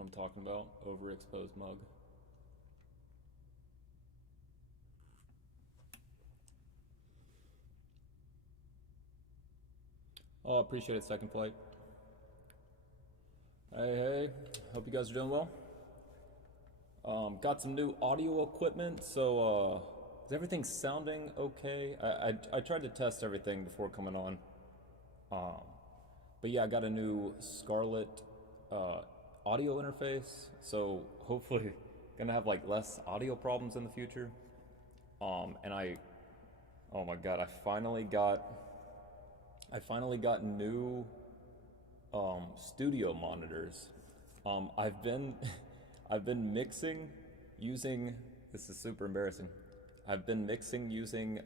what I'm talking about. Overexposed mug. Oh, appreciate it, Second Flight. Hey, hey. Hope you guys are doing well. Got some new audio equipment, so is everything sounding okay? I tried to test everything before coming on. Um, but yeah, I got a new Scarlett audio interface, so hopefully gonna have like less audio problems in the future. And oh my God, I finally got new studio monitors. I've been I've been mixing using this is super embarrassing. I've been mixing using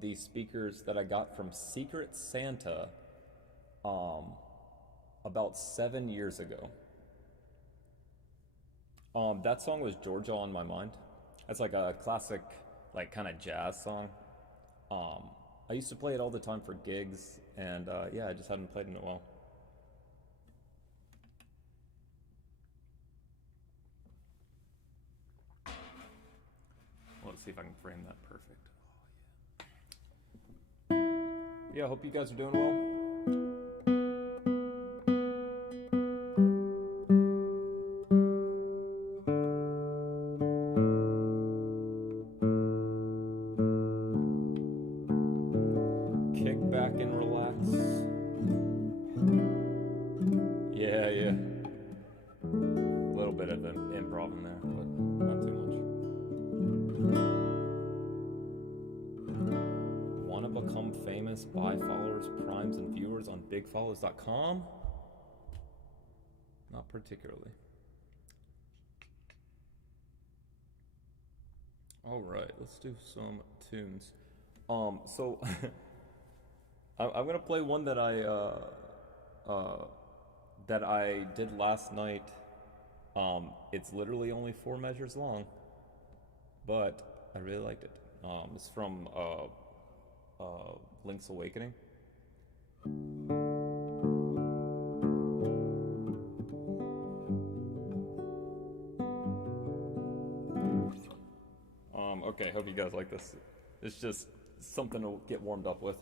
these speakers that I got from Secret Santa um, about 7 years ago. That song was Georgia on My Mind. That's like a classic, like kind of jazz song. Um, I used to play it all the time for gigs, and yeah, I just hadn't played it in a while. Let's see if I can frame that perfect. Yeah, hope you guys are doing well. Kick back and relax. Yeah, yeah. A little bit of an improv in there, but not too much. Want to become famous? Buy followers, primes, and viewers on bigfollows.com? Not particularly. All right, let's do some tunes. So I'm gonna play one uh, that I did last night. It's literally only 4 measures long, but I really liked it. It's from Link's Awakening. Okay, hope you guys like this. It's just something to get warmed up with.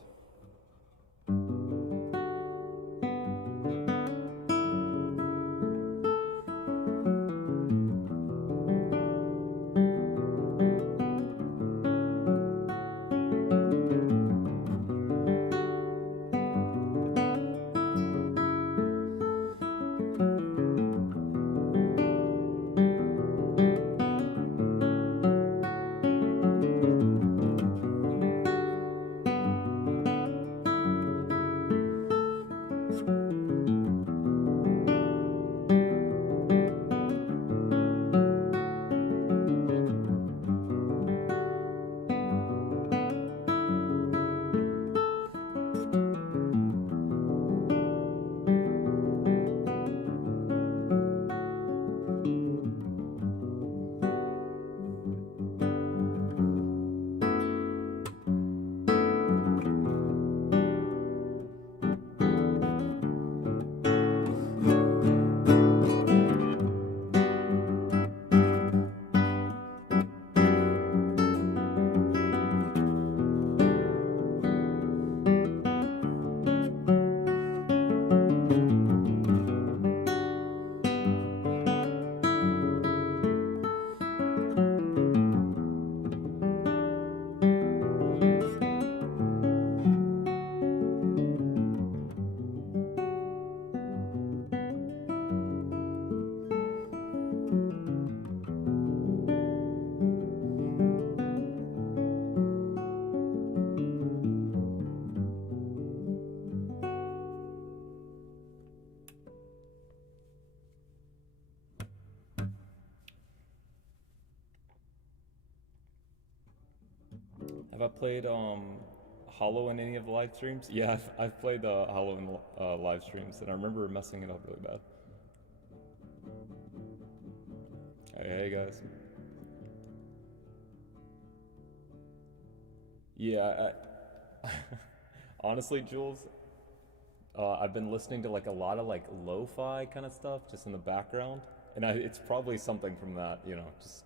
Have I played Hollow in any of the live streams? Yeah, I've played Hollow in live streams, and I remember messing it up really bad. Hey, guys. Yeah, honestly, Jules, I've been listening to like a lot of like lo-fi kind of stuff just in the background, and it's probably something from that, just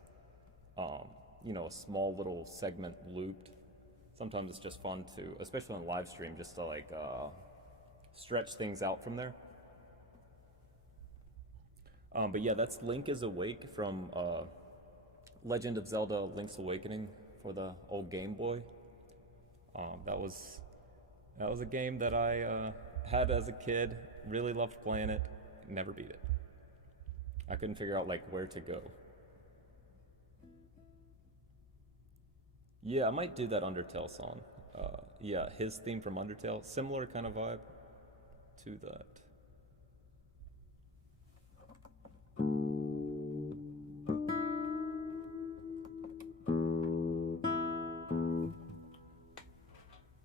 um, a small little segment looped. Sometimes it's just fun to, especially on live stream, just to like stretch things out from there. But yeah, that's Link is Awake from Legend of Zelda: Link's Awakening for the old Game Boy. That was a game that I had as a kid. Really loved playing it. Never beat it. I couldn't figure out like where to go. Yeah, I might do that Undertale song. Yeah, his theme from Undertale, similar kind of vibe to that.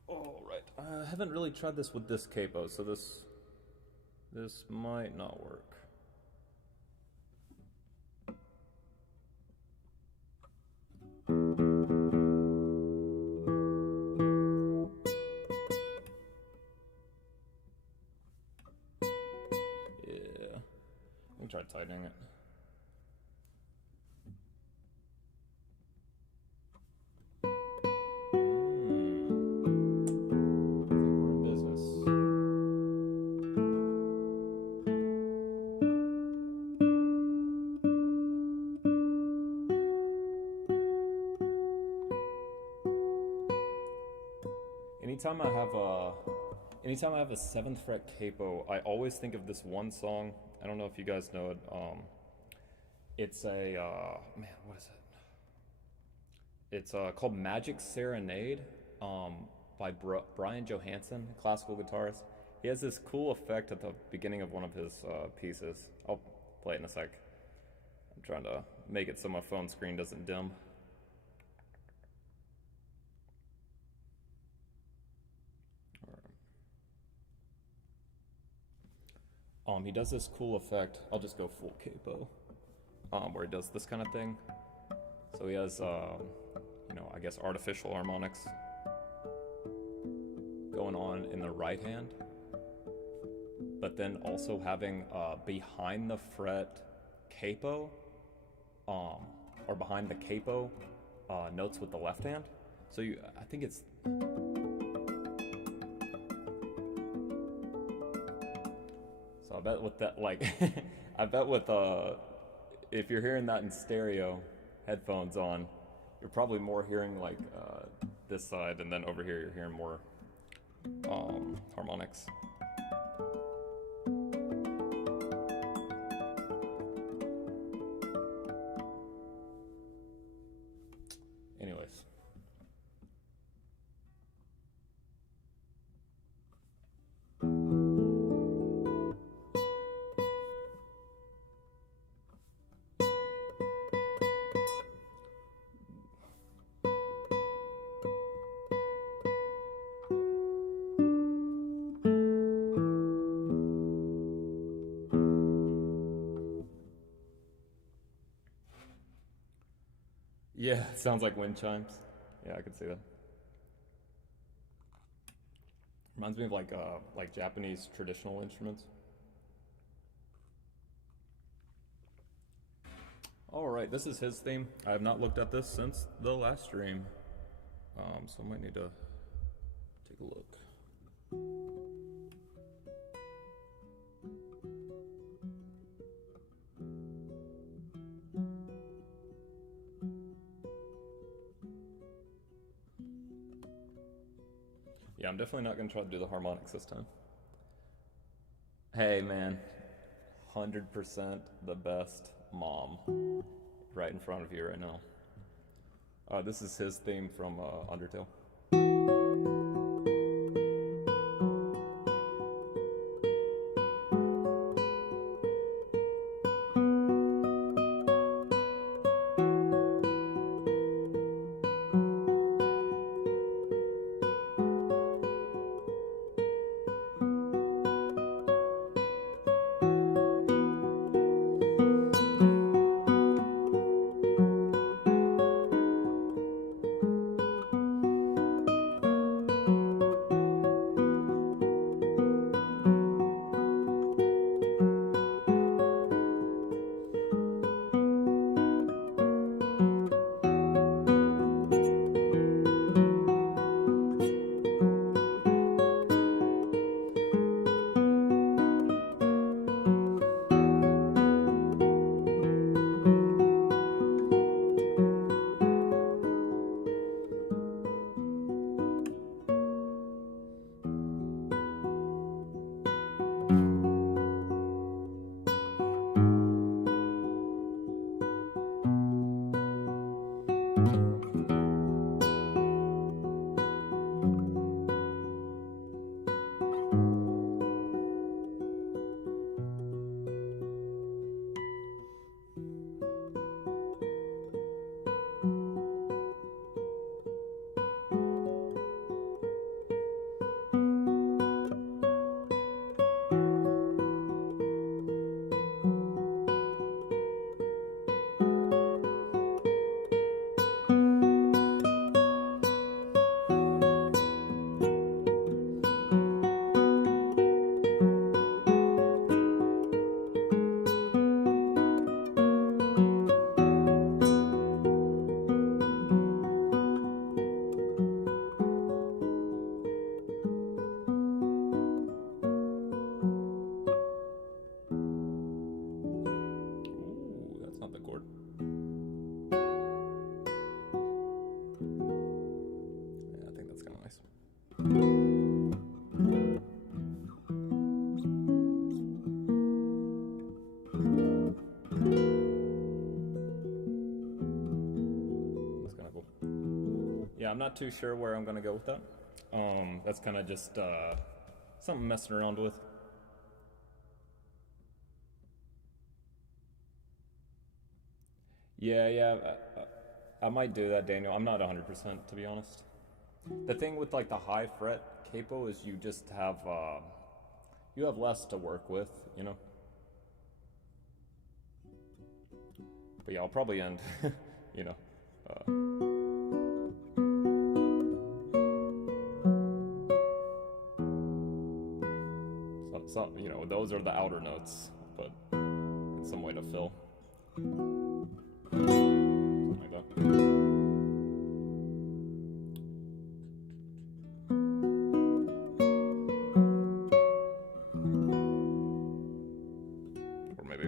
All right, I haven't really tried this with this capo, so this might not work. Yeah, let me try tightening it. We're in business. Anytime I have a anytime I have a seventh fret capo, I always think of this one song. I don't know if you guys know it. It's a man, what is it? It's called Magic Serenade, by Brian Johansson, classical guitarist. He has this cool effect at the beginning of one of his pieces. I'll play it in a sec. I'm trying to make it so my phone screen doesn't dim. He does this cool effect. I'll just go full capo, where he does this kind of thing. So he has, I guess artificial harmonics going on in the right hand, but then also having behind the fret capo, or behind the capo notes with the left hand. So I think it's. So I bet with that, like, I bet with if you're hearing that in stereo, headphones on, you're probably more hearing like this side, and then over here you're hearing more harmonics. Anyways. Yeah, it sounds like wind chimes. Yeah, I could see that. Reminds me of like Japanese traditional instruments. All right, this is his theme. I have not looked at this since the last stream, so I might need to take a look. Yeah, I'm definitely not going to try to do the harmonics this time. Hey, man. 100% the best mom right in front of you right now. This is his theme from Undertale. not too sure where I'm gonna go with that. That's kind of just something messing around with. Yeah, yeah, I might do that, Daniel. I'm not 100% to be honest. The thing with like the high fret capo is you have less to work with, you know. But yeah, I'll probably end, you know. You know, those are the outer notes, but it's some way to fill. Something like that. Or maybe.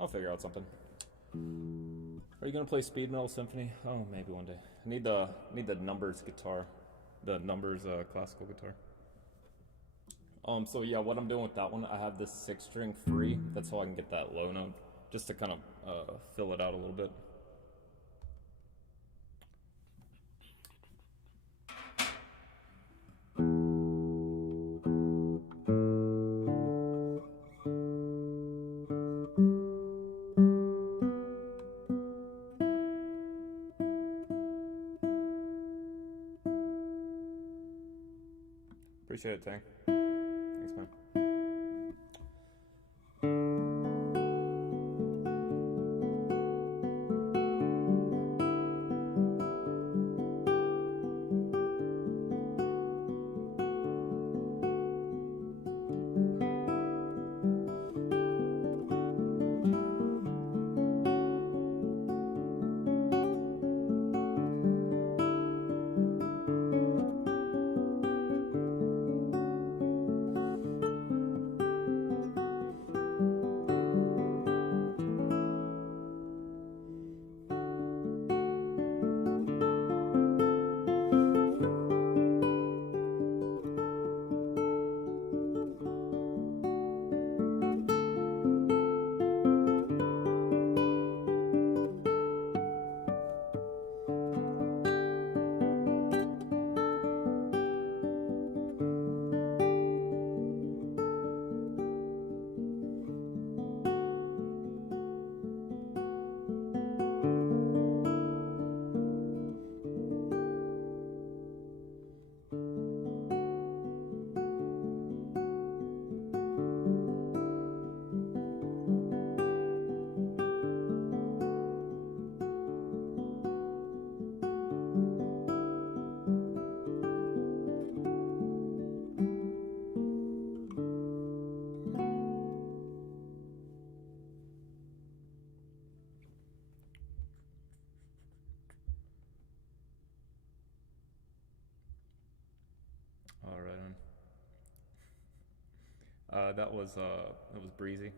I'll figure out something. Are you gonna play Speed Metal Symphony? Oh, maybe one day. I need the numbers guitar, the numbers classical guitar. So yeah, what I'm doing with that one, I have this 6-string free. That's how I can get that low note, just to kind of fill it out a little bit. Appreciate it, Tang. Thanks, man. All right, that was breezy.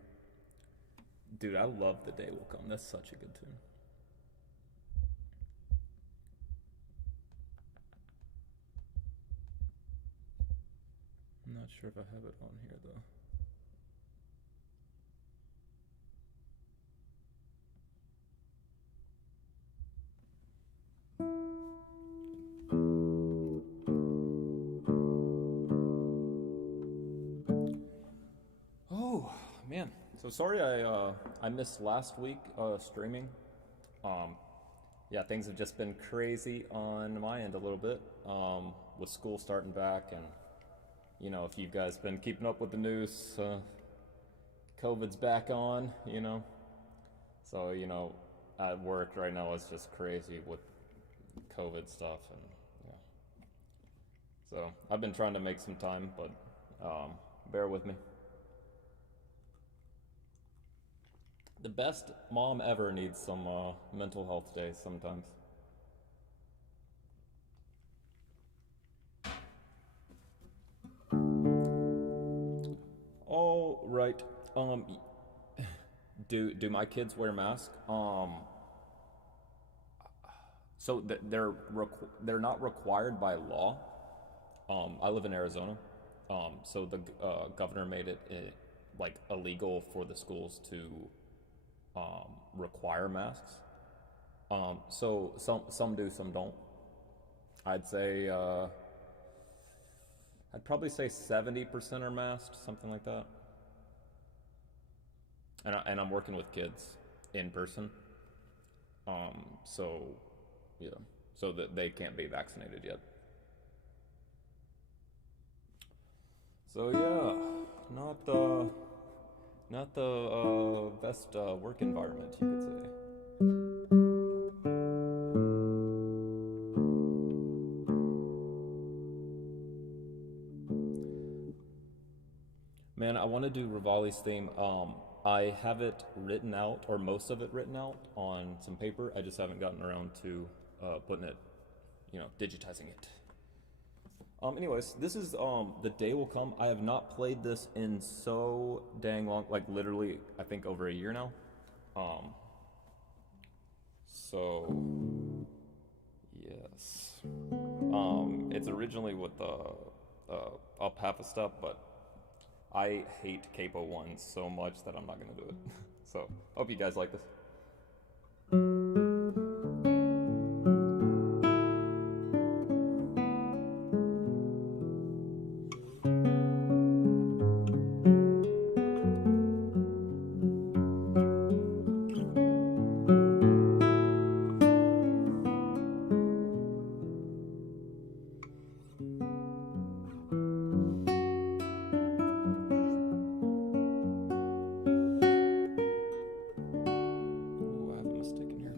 Dude, I love The Day Will Come. That's such a good tune. I'm not sure if I have it on here though. Oh man, so sorry I missed last week streaming. Um, yeah, things have just been crazy on my end a little bit. With school starting back, and you know, if you guys been keeping up with the news, COVID's back on. You know, so you know, at work right now it's just crazy with COVID stuff, and yeah. So I've been trying to make some time, but bear with me. The best mom ever needs some mental health days sometimes. All right. Um, do my kids wear masks? So they're not required by law. I live in Arizona, so the governor made it like illegal for the schools to require masks. So some do, some don't. I'd say I'd probably say 70% are masked, something like that. And I'm working with kids in person, so yeah, so that they can't be vaccinated yet. So yeah, not the best work environment, you could say. Man, I want to do Rivali's theme. I have it written out, or most of it written out on some paper. I just haven't gotten around to putting it, digitizing it. Anyways, this is The Day Will Come. I have not played this in so dang long, like literally, I think over a year now. Um, so yes, it's originally with the up half a step, but I hate Capo One so much that I'm not gonna do it. So hope you guys like this. Ooh, I have a mistake in here.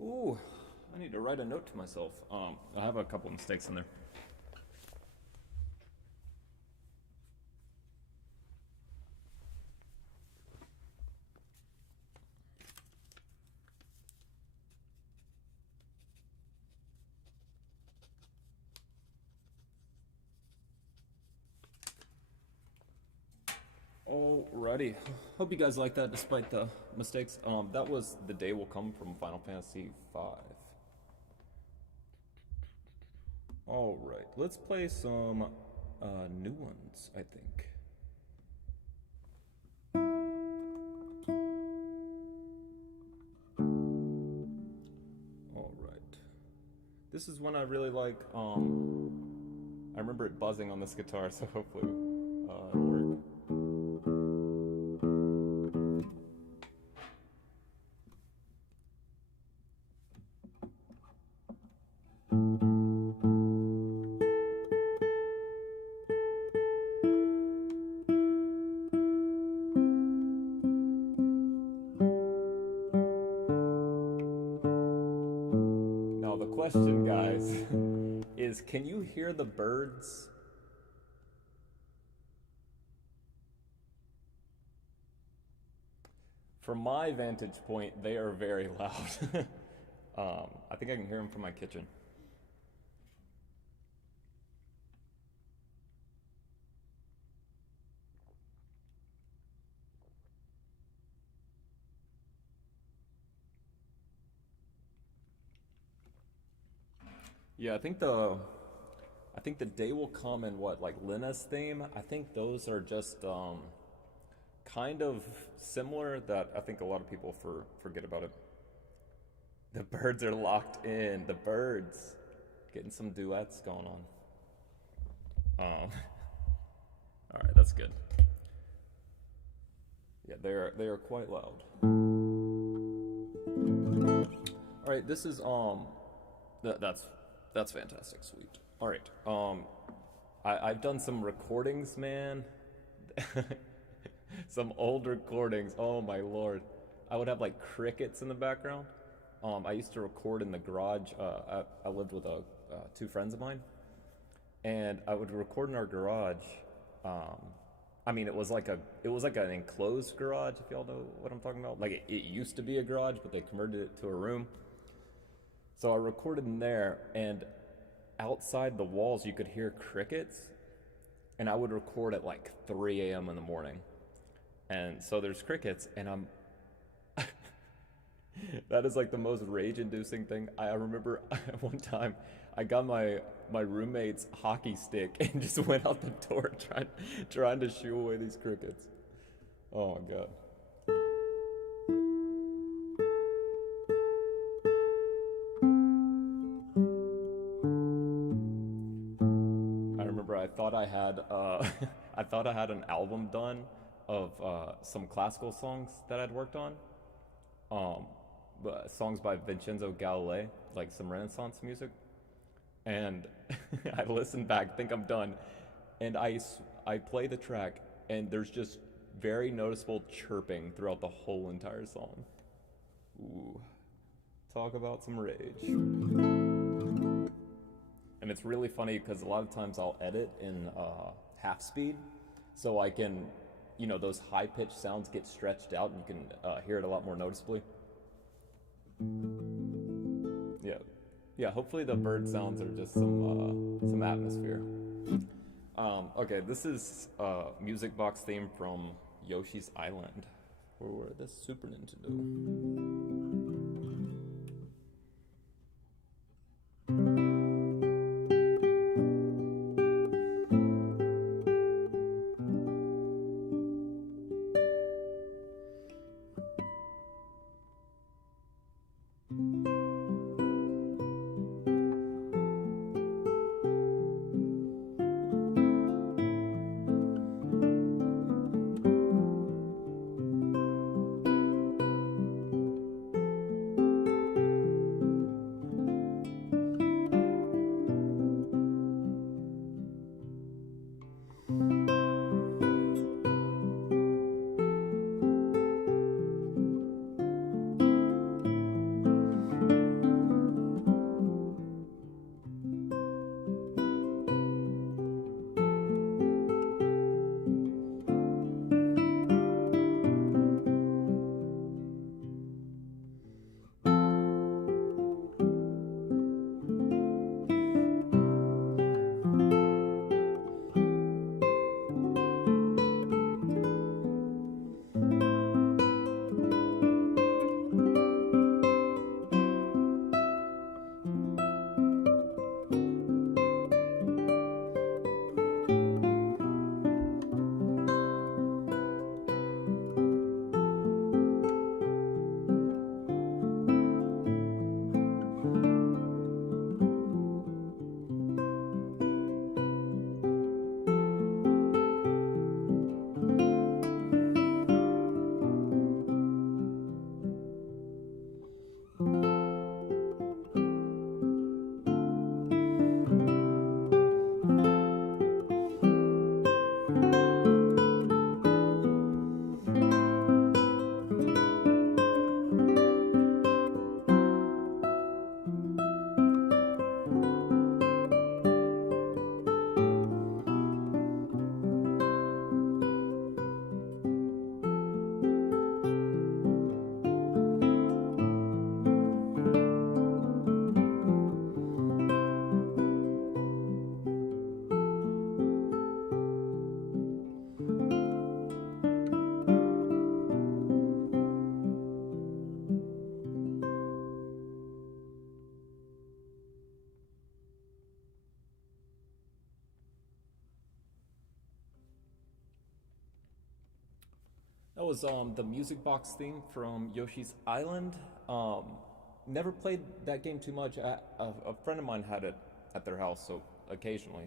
Ooh, I need to write a note to myself. I have a couple mistakes in there. Alrighty. Hope you guys like that despite the mistakes. That was The Day Will Come from Final Fantasy V. Alright, let's play some new ones, I think. Alright. This is one I really like. I remember it buzzing on this guitar, so hopefully it'll work. question, guys, is can you hear the birds? From my vantage point, they are very loud. I think I can hear them from my kitchen. Yeah, I think the day will come and what like Lena's theme. I think those are just kind of similar that I think a lot of people forget about it. The birds are locked in. The birds getting some duets going on. All right, that's good. Yeah, they are quite loud. All right, this is that's fantastic, sweet. All right, I've done some recordings, man. Some old recordings. Oh my lord, I would have like crickets in the background. I used to record in the garage. I lived with two friends of mine, and I would record in our garage. Um, I mean, it was like an enclosed garage. If y'all know what I'm talking about, like it used to be a garage, but they converted it to a room. So I recorded in there, and outside the walls, you could hear crickets, and I would record at like 3 a.m. in the morning. And so there's crickets, and I'm that is like the most rage-inducing thing. I remember one time I got my roommate's hockey stick and just went out the door trying to shoo away these crickets. Oh my god. I remember I thought I had I thought I had an album done of some classical songs that I'd worked on. Um, Songs by Vincenzo Galilei, like some Renaissance music. And I listen back, think I'm done, and I play the track, and there's just very noticeable chirping throughout the whole entire song. Ooh, talk about some rage. And it's really funny because a lot of times I'll edit in half speed, so I can, those high pitched sounds get stretched out, and you can hear it a lot more noticeably. Yeah, yeah. Hopefully the bird sounds are just some atmosphere. Okay, this is music box theme from Yoshi's Island, or the Super Nintendo. was the music box theme from Yoshi's Island. Um, Never played that game too much. A friend of mine had it at their house, so occasionally.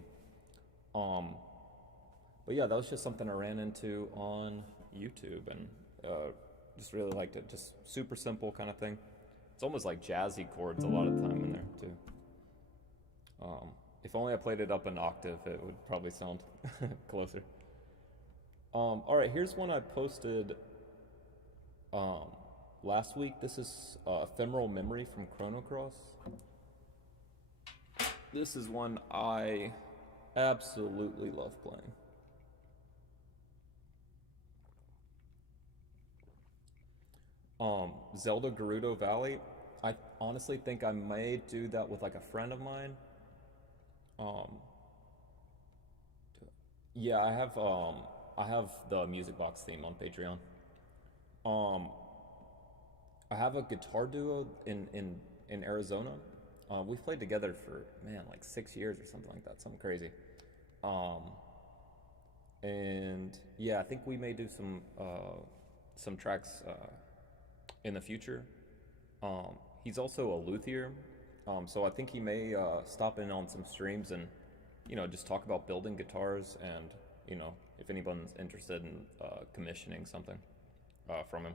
Um, but yeah, that was just something I ran into on YouTube and just really liked it. Just super simple kind of thing. It's almost like jazzy chords a lot of the time in there too. If only I played it up an octave, it would probably sound closer. All right, here's one I posted um, last week. This is Ephemeral Memory from Chrono Cross. This is one I absolutely love playing. Zelda Gerudo Valley. I honestly think I may do that with like a friend of mine. Um, yeah, I have the music box theme on Patreon. Um, I have a guitar duo in Arizona. We've played together for man like 6 years or something like that, something crazy. Um, and yeah, I think we may do some tracks in the future. He's also a luthier, so I think he may stop in on some streams and just talk about building guitars and if anyone's interested in commissioning something from him.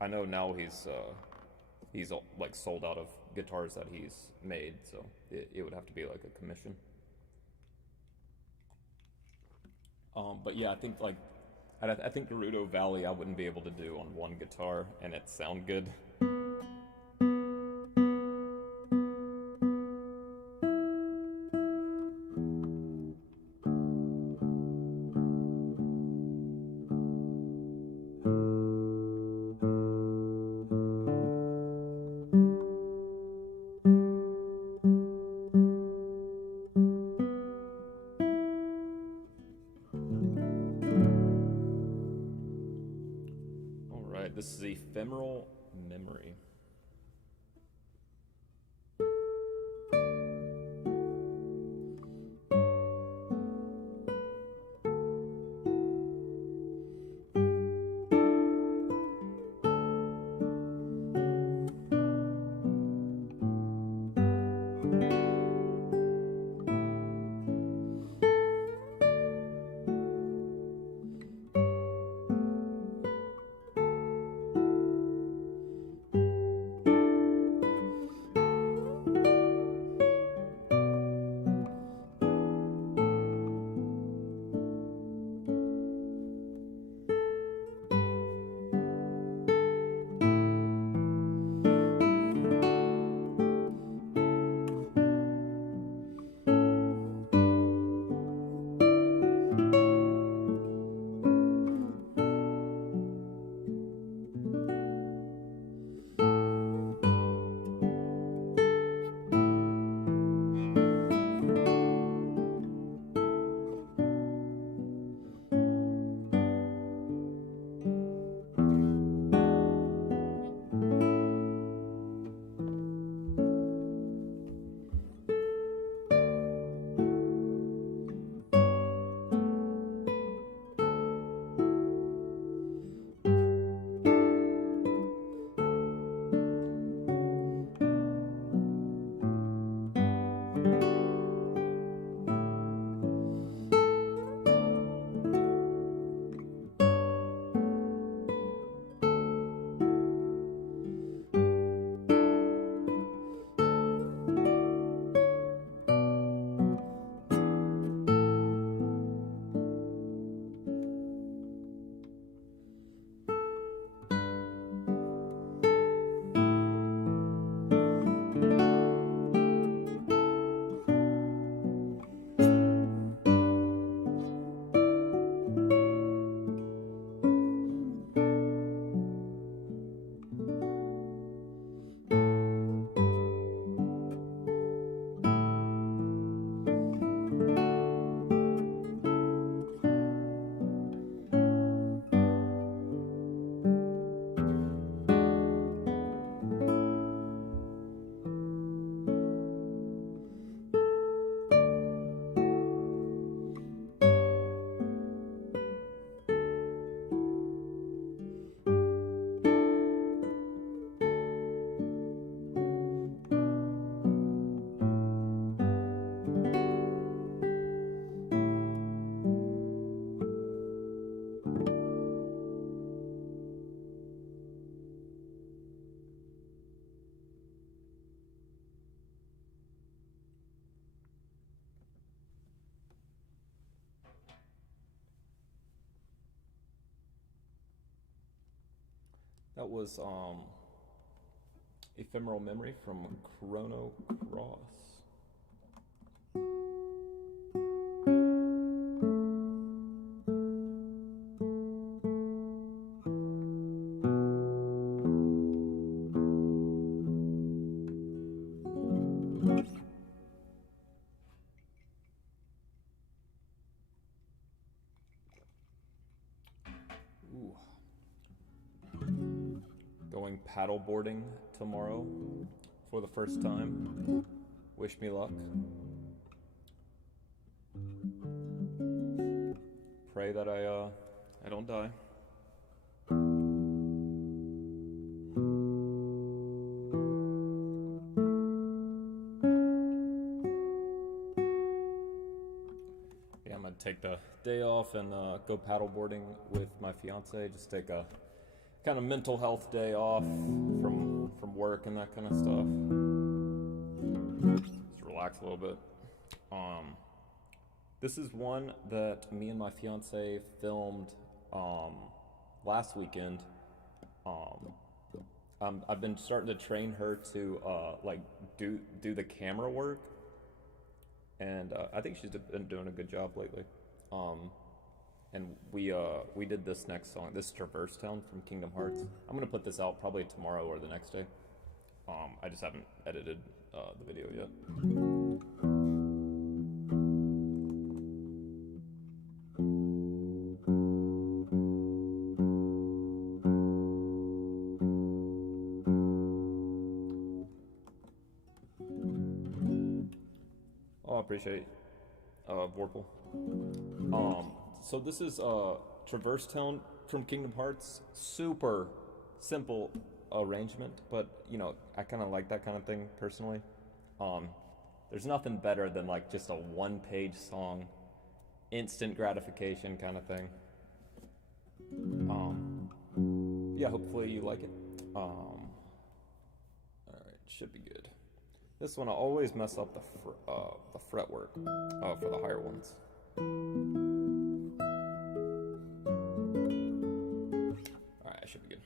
I know now he's like sold out of guitars that he's made, so it would have to be like a commission. But yeah, I think like I think Gerudo Valley I wouldn't be able to do on one guitar and it sound good. All right, this is Ephemeral Memory. That was Ephemeral Memory from Chrono Cross. Ooh. Going paddleboarding tomorrow for the first time. Wish me luck. Pray that I don't die. Yeah, I'm gonna take the day off and go paddleboarding with my fiance. Just take a kind of mental health day off from work and that kind of stuff. Just relax a little bit. This is one that me and my fiance filmed last weekend. I've been starting to train her to like do the camera work, and I think she's been doing a good job lately. And we did this next song. This is Traverse Town from Kingdom Hearts. I'm gonna put this out probably tomorrow or the next day. I just haven't edited the video yet. Oh, I appreciate Vorpal. So this is Traverse Town from Kingdom Hearts. Super simple arrangement, but you know, I kind of like that kind of thing personally. There's nothing better than like just a one-page song, instant gratification kind of thing. Yeah, hopefully you like it. All right, should be good. This one I always mess up the fretwork for the higher ones. All right, I should be good.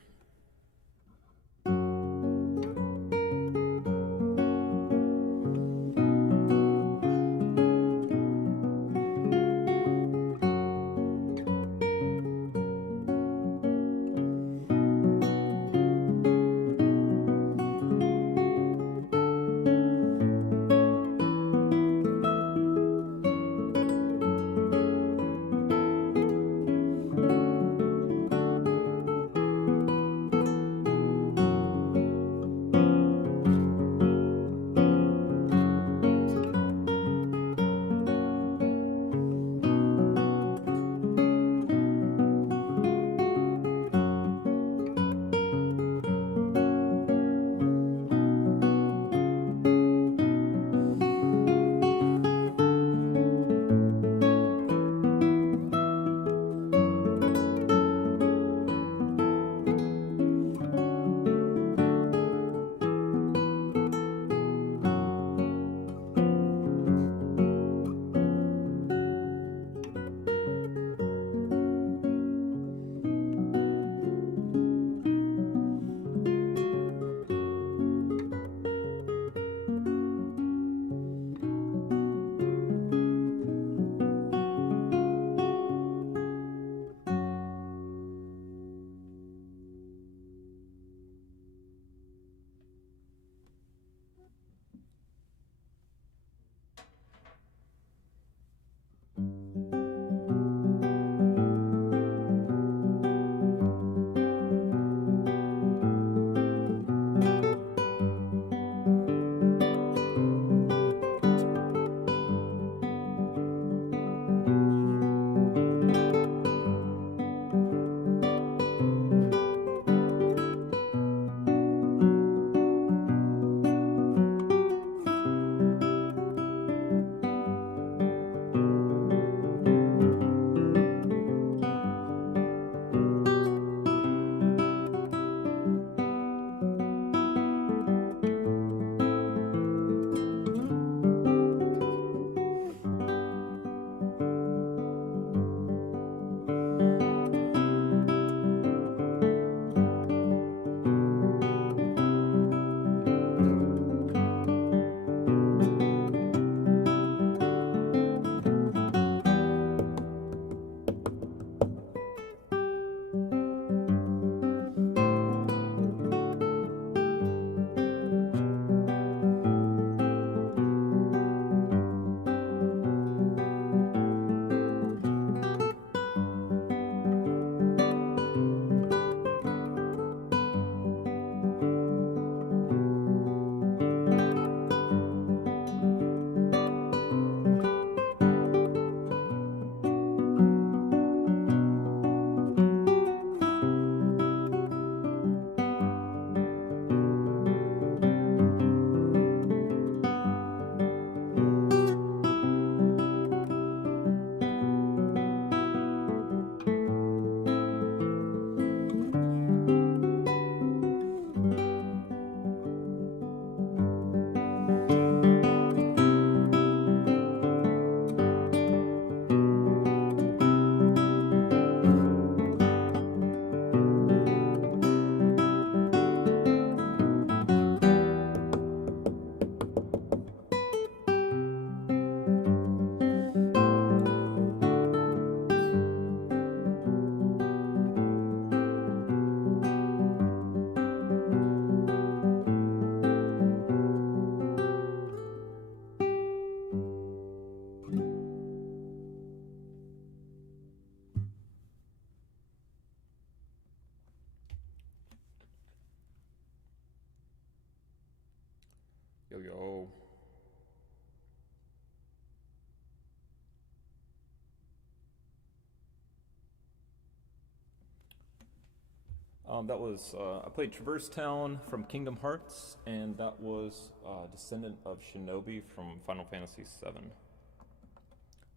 That was I played Traverse Town from Kingdom Hearts, and that was Descendant of Shinobi from Final Fantasy VII.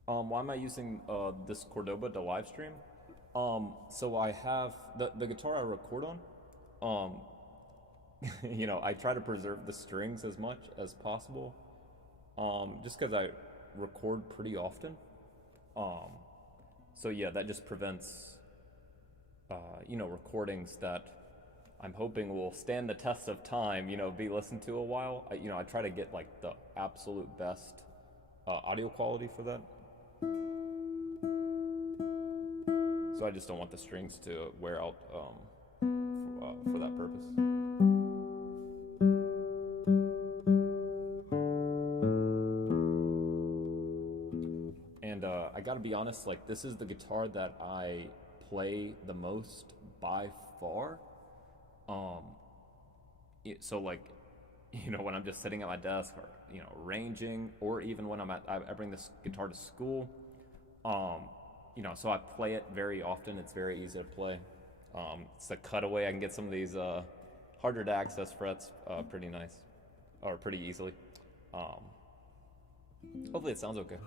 Why am I using this Cordoba to live stream? So I have the guitar I record on. I try to preserve the strings as much as possible, just because I record pretty often. So yeah, that just prevents, recordings that I'm hoping will stand the test of time, be listened to a while. I try to get like the absolute best audio quality for that. So I just don't want the strings to wear out for that purpose. And I gotta be honest, like this is the guitar that I play the most by far. So like, when I'm just sitting at my desk or, arranging, or even when I bring this guitar to school, so I play it very often. It's very easy to play. It's a cutaway. I can get some of these harder to access frets pretty nice, or pretty easily. Hopefully it sounds okay.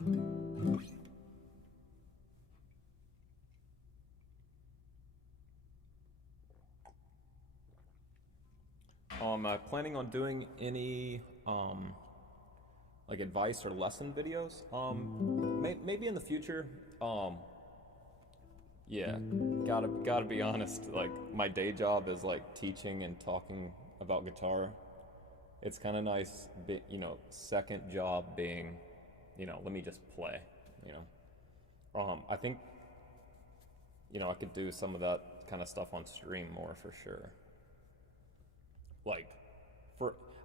Am I planning on doing any like advice or lesson videos? Maybe in the future. Yeah, gotta be honest. Like my day job is like teaching and talking about guitar. It's kind of nice, second job being, let me just play. I think, I could do some of that kind of stuff on stream more for sure. Like,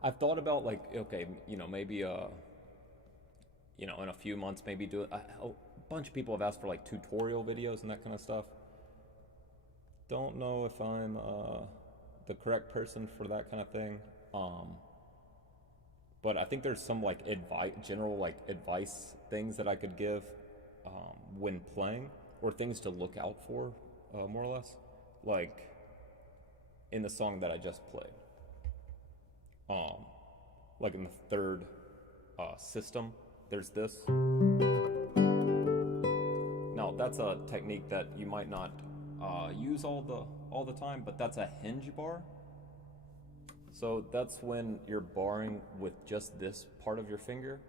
I've thought about like, okay, maybe in a few months, maybe do it. A bunch of people have asked for like tutorial videos and that kind of stuff. Don't know if I'm the correct person for that kind of thing. But I think there's some like general like advice things that I could give when playing, or things to look out for, more or less, like in the song that I just played. Like in the third system, there's this. Now that's a technique that you might not use all the time, but that's a hinge bar. So that's when you're barring with just this part of your finger.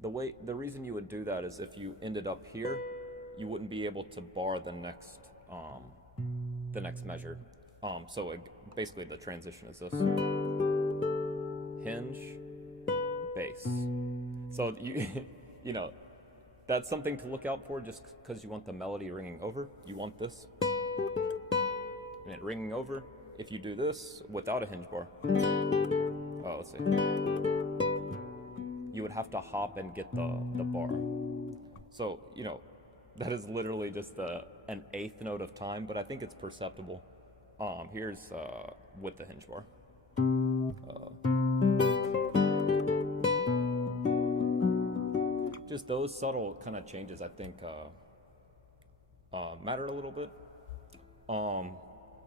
The reason you would do that is if you ended up here, you wouldn't be able to bar the next measure. So basically the transition is this: hinge, bass. So that's something to look out for, just because you want the melody ringing over. You want this and it ringing over. If you do this without a hinge bar, let's see, you would have to hop and get the bar. So that is literally just an eighth note of time, but I think it's perceptible. Here's with the hinge bar. Just those subtle kind of changes, I think, matter a little bit.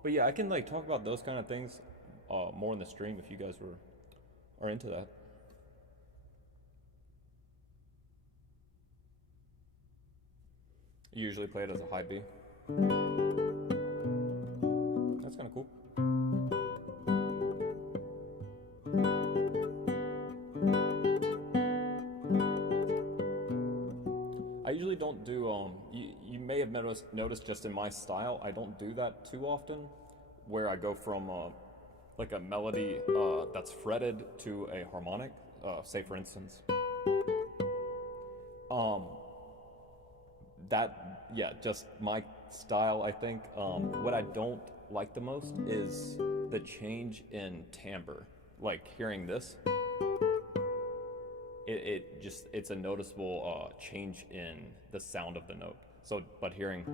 But yeah, I can like talk about those kind of things more in the stream if you guys are into that. You usually play it as a high B. That's kind of cool. I usually don't do, you may have noticed just in my style, I don't do that too often, where I go from like a melody that's fretted to a harmonic, say for instance. Just my style, I think. What I don't like the most is the change in timbre. Like hearing this, it's a noticeable change in the sound of the note. So, but hearing,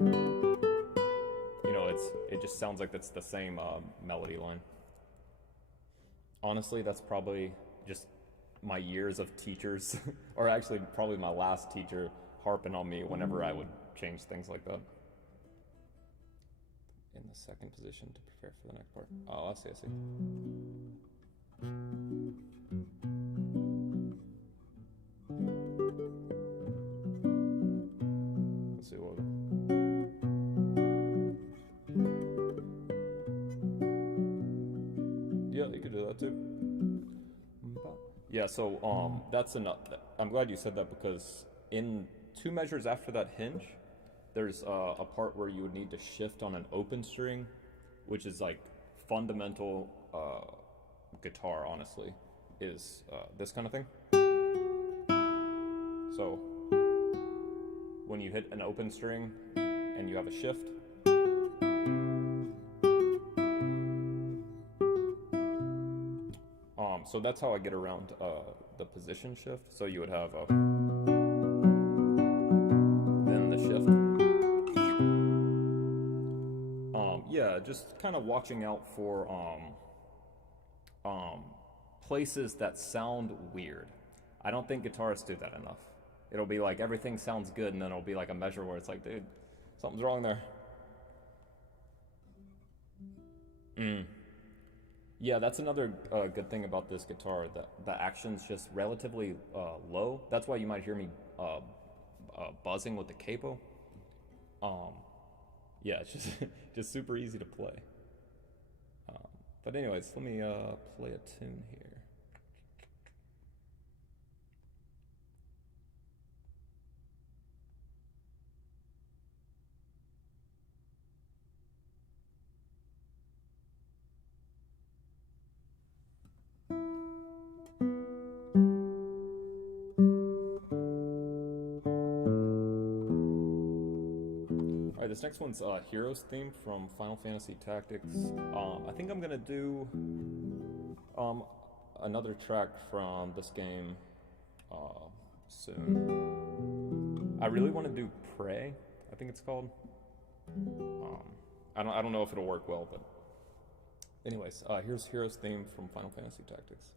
it just sounds like it's the same melody line. Honestly, that's probably just my years of teachers, or actually probably my last teacher harping on me whenever I would change things like that. in the second position to prepare for the next part. Oh, I see, I see. Let's see what. Yeah, you could do that too. Yeah, so that's enough. I'm glad you said that because in two measures after that hinge, there's a part where you would need to shift on an open string, which is like fundamental guitar, honestly, is this kind of thing. So when you hit an open string and you have a shift, so that's how I get around the position shift. So you would have then the shift. Yeah, just kind of watching out for places that sound weird. I don't think guitarists do that enough. It'll be like everything sounds good, and then it'll be like a measure where it's like, dude, something's wrong there. Yeah, that's another good thing about this guitar. The action's just relatively low. That's why you might hear me buzzing with the capo. Yeah, it's just just super easy to play. But anyways, let me play a tune here. Alright, this next one's Hero's theme from Final Fantasy Tactics. I think I'm gonna do another track from this game soon. I really want to do Prey, I think it's called. I don't know if it'll work well, but anyways, here's Hero's theme from Final Fantasy Tactics.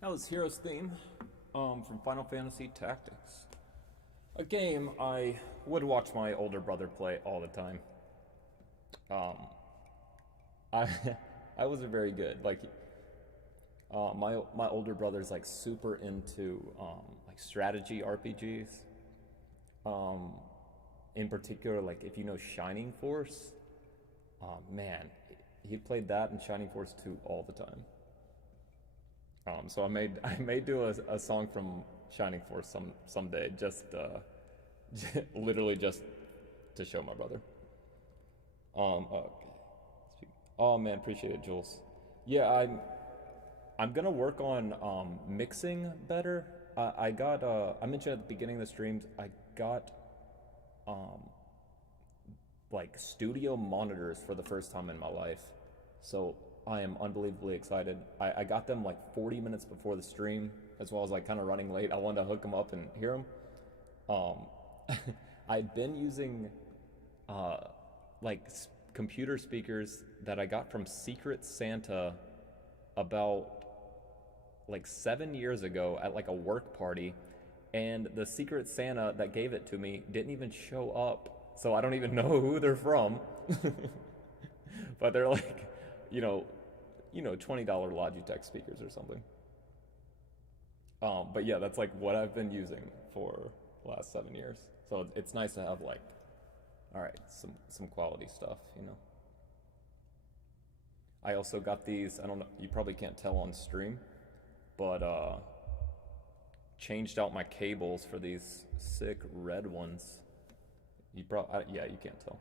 That was Hero's theme from Final Fantasy Tactics. A game I would watch my older brother play all the time. I I wasn't very good. Like my older brother's like super into like strategy RPGs. In particular, like if you know Shining Force, man, he played that and Shining Force 2 all the time. So I may do a song from Shining Force someday. Just literally just to show my brother. Okay. Oh man, appreciate it, Jules. Yeah, I'm gonna work on mixing better. I got I mentioned at the beginning of the streams I got um like studio monitors for the first time in my life. So I am unbelievably excited. I got them like 40 minutes before the stream, as well as like kind of running late. I wanted to hook them up and hear them. I'd been using uh, like computer speakers that I got from Secret Santa about like 7 years ago at like a work party, and the Secret Santa that gave it to me didn't even show up, so I don't even know who they're from. But they're like, you know, $20 Logitech speakers or something. But yeah, that's like what I've been using for the last 7 years. So it's nice to have like, all right, some quality stuff. I also got these. I don't know. You probably can't tell on stream, but changed out my cables for these sick red ones. Yeah, you can't tell.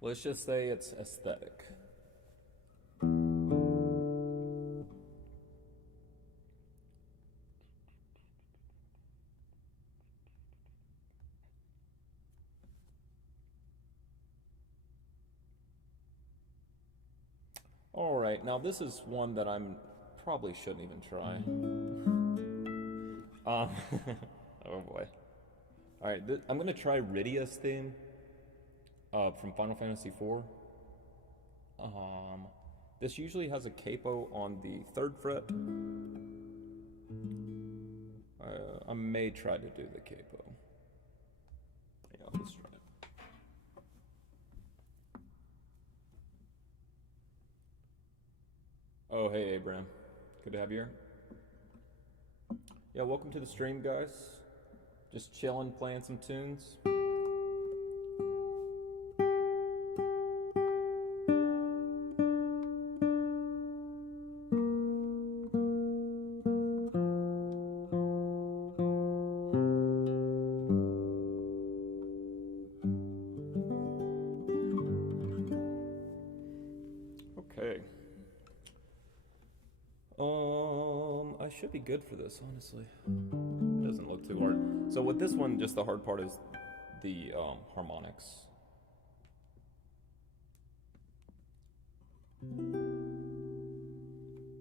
Let's just say it's aesthetic. All right, now this is one that I'm probably shouldn't even try. Um, oh boy. All right, I'm gonna try Rydia's theme from Final Fantasy IV. Um, this usually has a capo on the 3rd fret. I may try to do the capo. Yeah, let's try it. Oh, hey, Abraham. Good to have you here. Yeah, welcome to the stream, guys. Just chilling, playing some tunes. Okay. I should be good for this, honestly. It doesn't look too hard. So with this one, just the hard part is the harmonics.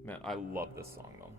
Man, I love this song though.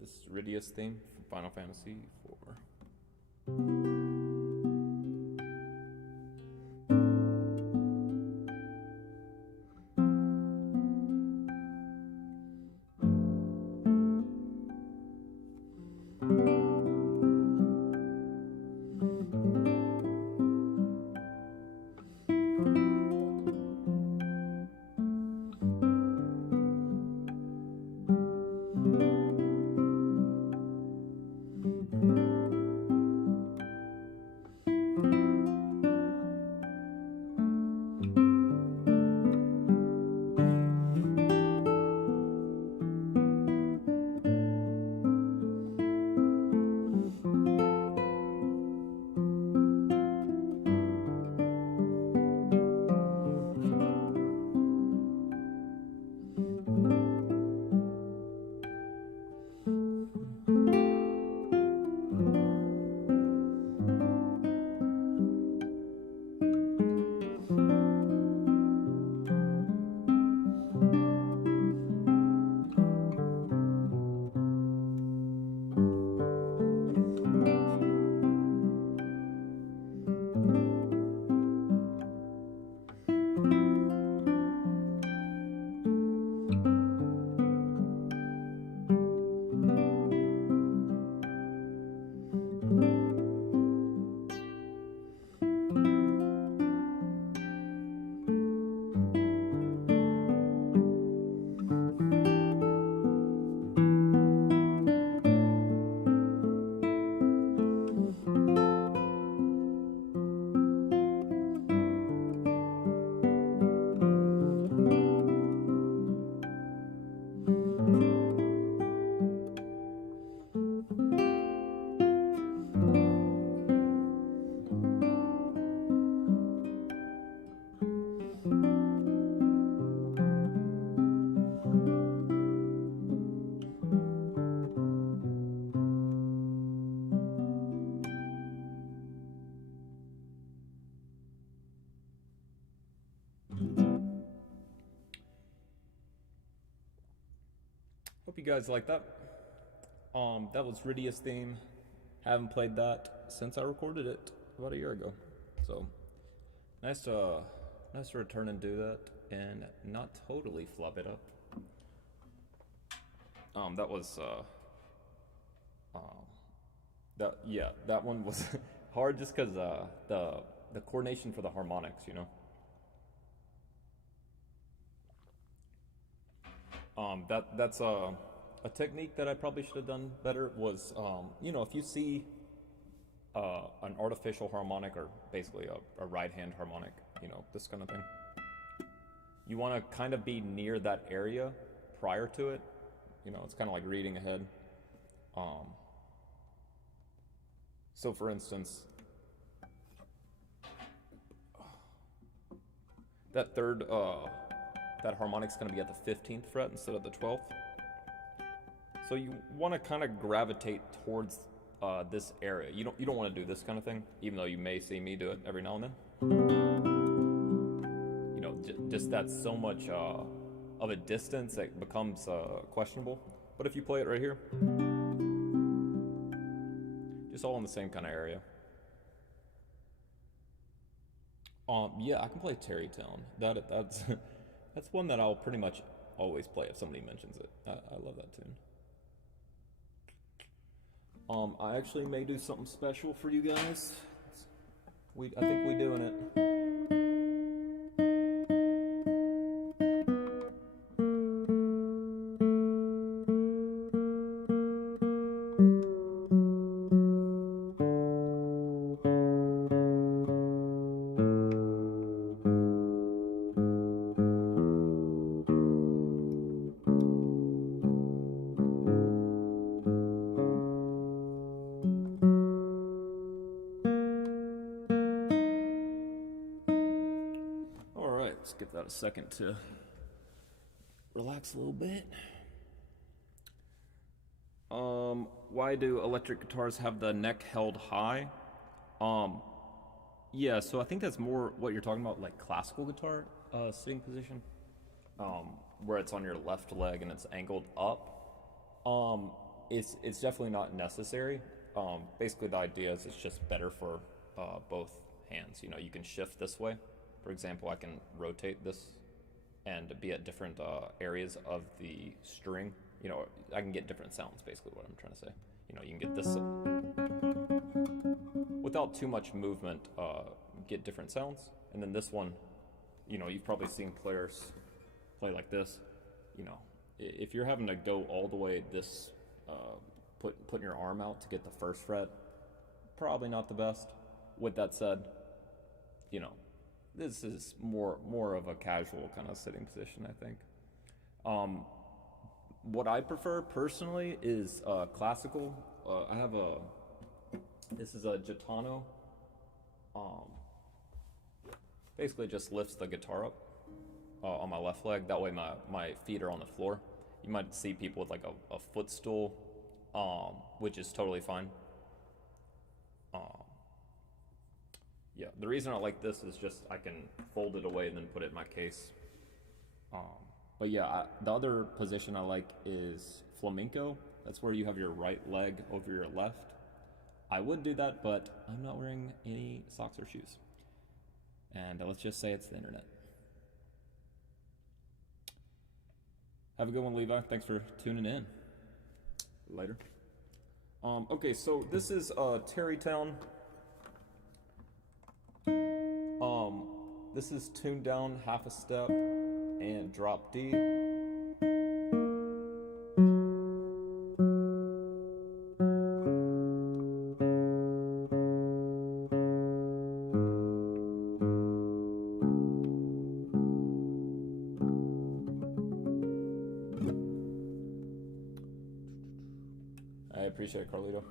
This is Rydia's theme from Final Fantasy IV. guys like that? That was Rydia's theme. Haven't played that since I recorded it about a year ago. So nice to return and do that and not totally flub it up. That was that one was hard just because the coordination for the harmonics, you know. That's a technique that I probably should have done better was, you know, if you see an artificial harmonic or basically a right hand harmonic, you know, this kind of thing, you want to kind of be near that area prior to it. You know, it's kind of like reading ahead. So for instance, that third, that harmonic's going to be at the 15th fret instead of the 12th. So you want to kind of gravitate towards this area. You don't want to do this kind of thing, even though you may see me do it every now and then. You know, just that's so much of a distance that becomes questionable. But if you play it right here, just all in the same kind of area. Yeah, I can play Terrytown. That's that's one that I'll pretty much always play if somebody mentions it. I love that tune. I actually may do something special for you guys. I think we're doing it. Let's give that a second to relax a little bit. Why do electric guitars have the neck held high? Yeah, so I think that's more what you're talking about, like classical guitar sitting position, where it's on your left leg and it's angled up. It's definitely not necessary. Basically, the idea is it's just better for both hands. You know, you can shift this way. For example, I can rotate this and be at different areas of the string. You know, I can get different sounds, basically what I'm trying to say. You know, you can get this without too much movement, get different sounds. And then this one, you know, you've probably seen players play like this. You know, if you're having to go all the way this, putting your arm out to get the first fret, probably not the best. With that said, you know, this is more of a casual kind of sitting position, I think. What I prefer personally is classical. I have this is a Gitano. Basically just lifts the guitar up on my left leg. That way my feet are on the floor. You might see people with like a footstool, which is totally fine. Yeah, the reason I like this is just I can fold it away and then put it in my case. But yeah, the other position I like is flamenco. That's where you have your right leg over your left. I would do that, but I'm not wearing any socks or shoes. And let's just say it's the internet. Have a good one, Levi. Thanks for tuning in. Later. Okay, so this is Terrytown. This is tuned down half a step and drop D. I appreciate it, Carlito.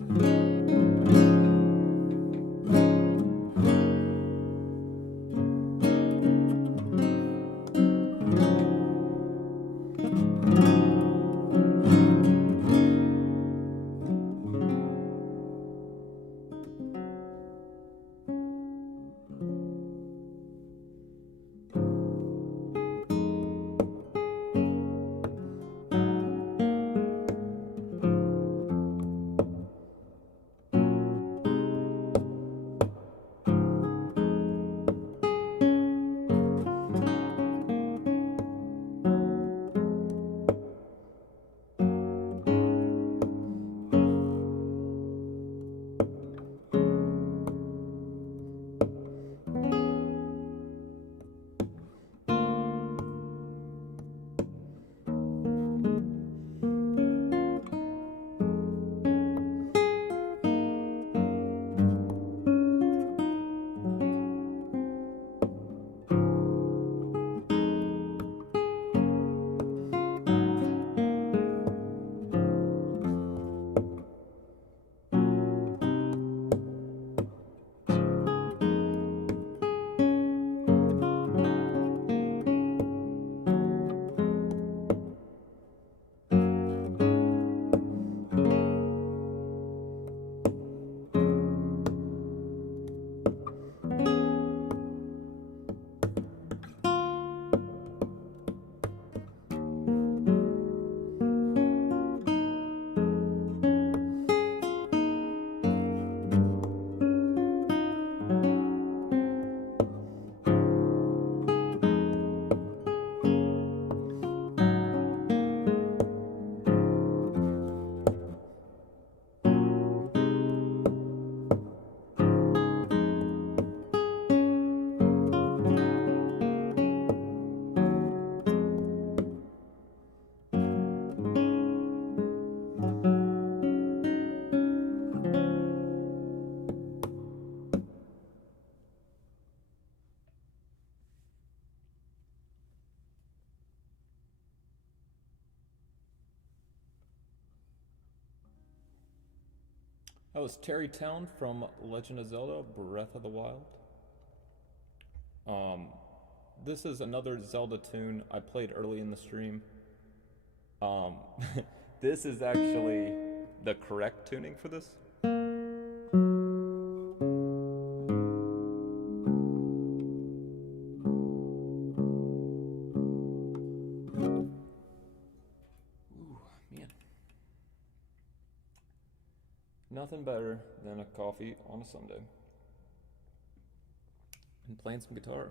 Oh, it's Terry Town from Legend of Zelda Breath of the Wild. Um, this is another Zelda tune I played early in the stream. Um, this is actually the correct tuning for this. Ooh, man. Nothing better than a coffee on a Sunday. And playing some guitar.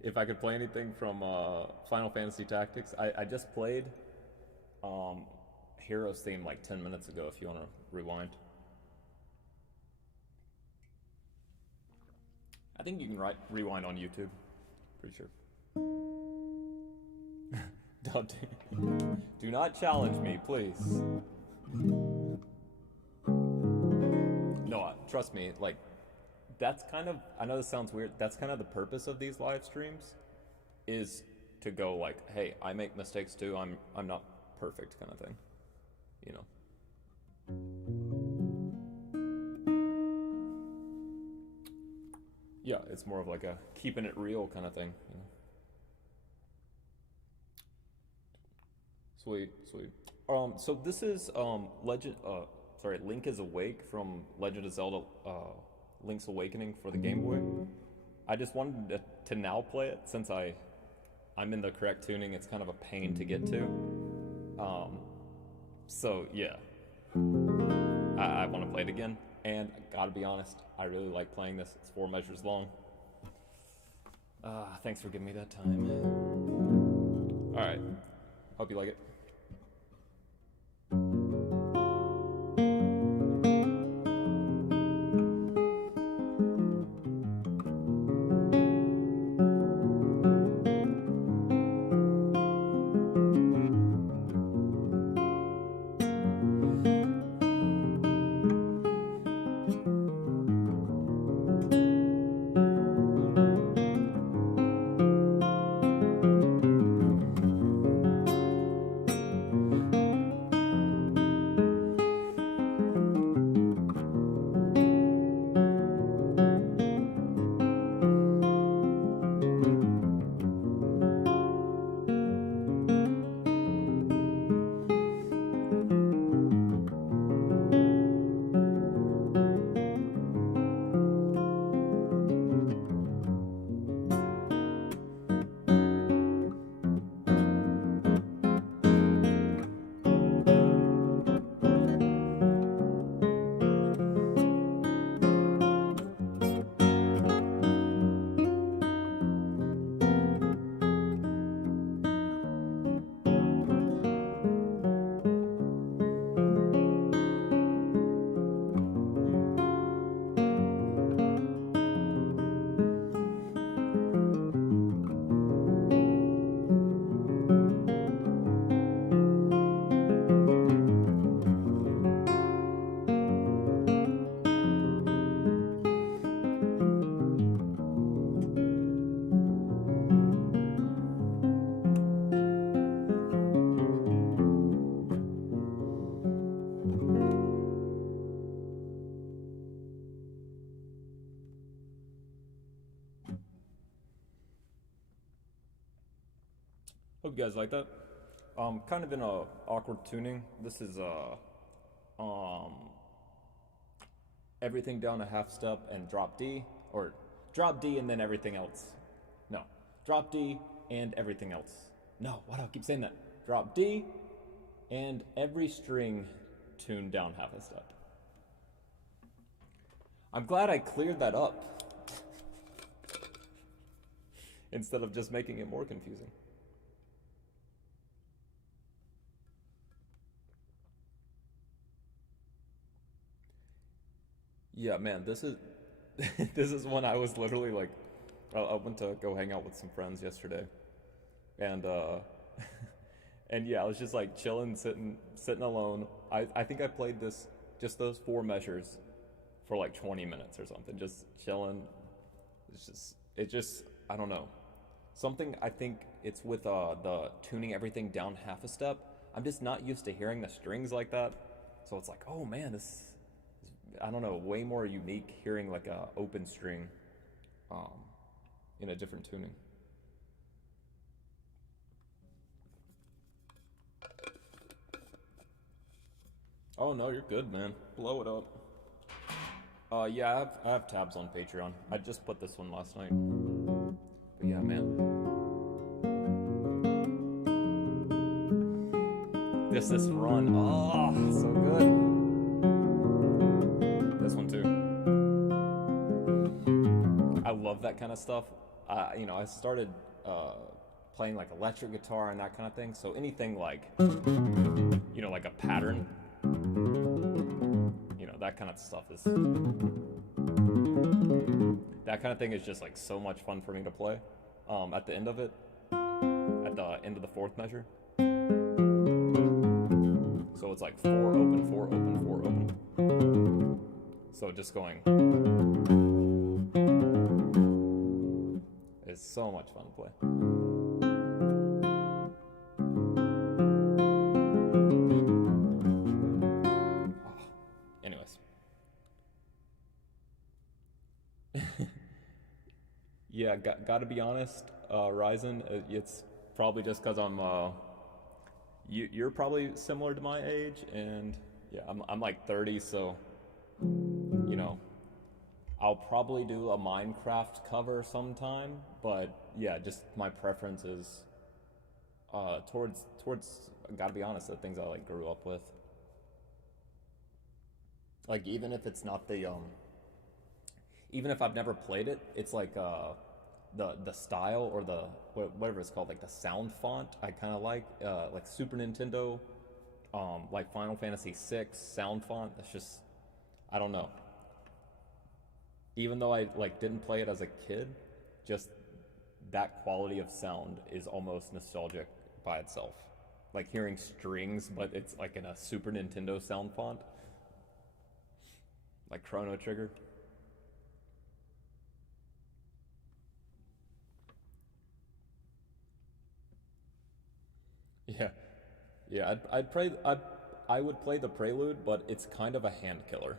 If I could play anything from Final Fantasy Tactics, I just played um, Heroes theme like 10 minutes ago if you want to rewind. I think you can rewind on YouTube. Pretty sure. Don't do not challenge me, please. No, trust me, like, that's kind of, I know this sounds weird, that's kind of the purpose of these live streams, is to go like, hey, I make mistakes too, I'm not perfect kind of thing, you know. Yeah, it's more of like a keeping it real kind of thing, you know. Sweet, sweet. So this is Link is Awake from Legend of Zelda Link's Awakening for the Game Boy. I just wanted to now play it since I'm in the correct tuning. It's kind of a pain to get to. So yeah, I want to play it again. And I gotta be honest, I really like playing this. It's 4 measures long. Thanks for giving me that time. All right, hope you like it. Hope you guys like that. Kind of in a awkward tuning. This is um, everything down a half step and drop D, or drop D and then everything else. No, drop D and everything else. No, why do I keep saying that? Drop D and every string tuned down half a step. I'm glad I cleared that up instead of just making it more confusing. Yeah, man, this is this is when I was literally like, I went to go hang out with some friends yesterday, and and yeah, I was just like chilling, sitting alone. I think I played this just those 4 measures for like 20 minutes or something, just chilling. It just I don't know. Something I think it's with the tuning everything down half a step. I'm just not used to hearing the strings like that. So it's like, oh man, this is, I don't know, way more unique hearing like a open string um, in a different tuning. Oh no, you're good, man. Blow it up. Yeah, I have tabs on Patreon. I just put this one last night. But yeah, man. This run. Oh, so good. This one too. I love that kind of stuff. I started playing like electric guitar and that kind of thing. So anything like, like a pattern, that kind of stuff is, that kind of thing is just like so much fun for me to play. At the end of it, at the end of the fourth measure. So it's like 4 open, 4 open, 4 open. So just going is so much fun to play. Anyways. Yeah, gotta be honest, Ryzen, it's probably just because you're probably similar to my age, and yeah, I'm like 30, so I'll probably do a Minecraft cover sometime, but yeah, just my preference is towards gotta be honest, the things I like grew up with. Like even if it's not the even if I've never played it, it's like the style or the whatever it's called, like the sound font I kind of like Super Nintendo, like Final Fantasy VI sound font. That's just, I don't know. Even though I like didn't play it as a kid, just that quality of sound is almost nostalgic by itself. Like hearing strings, but it's like in a Super Nintendo sound font, like Chrono Trigger. Yeah, yeah. I would play the Prelude, but it's kind of a hand killer.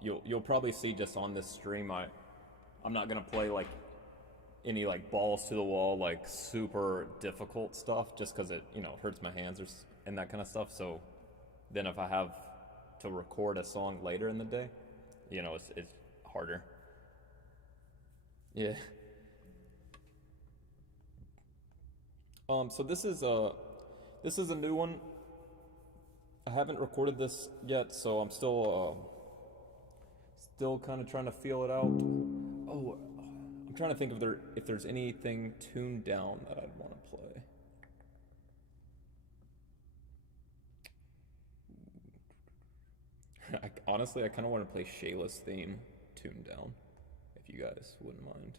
You'll probably see just on this stream, I'm not gonna play like any like balls to the wall like super difficult stuff just because it hurts my hands and that kind of stuff. So then if I have to record a song later in the day, it's harder. Yeah. So this is a new one. I haven't recorded this yet, so I'm still kind of trying to feel it out. Oh, I'm trying to think if there's anything tuned down that I'd want to play. Honestly, I kind of want to play Shayla's theme tuned down, if you guys wouldn't mind.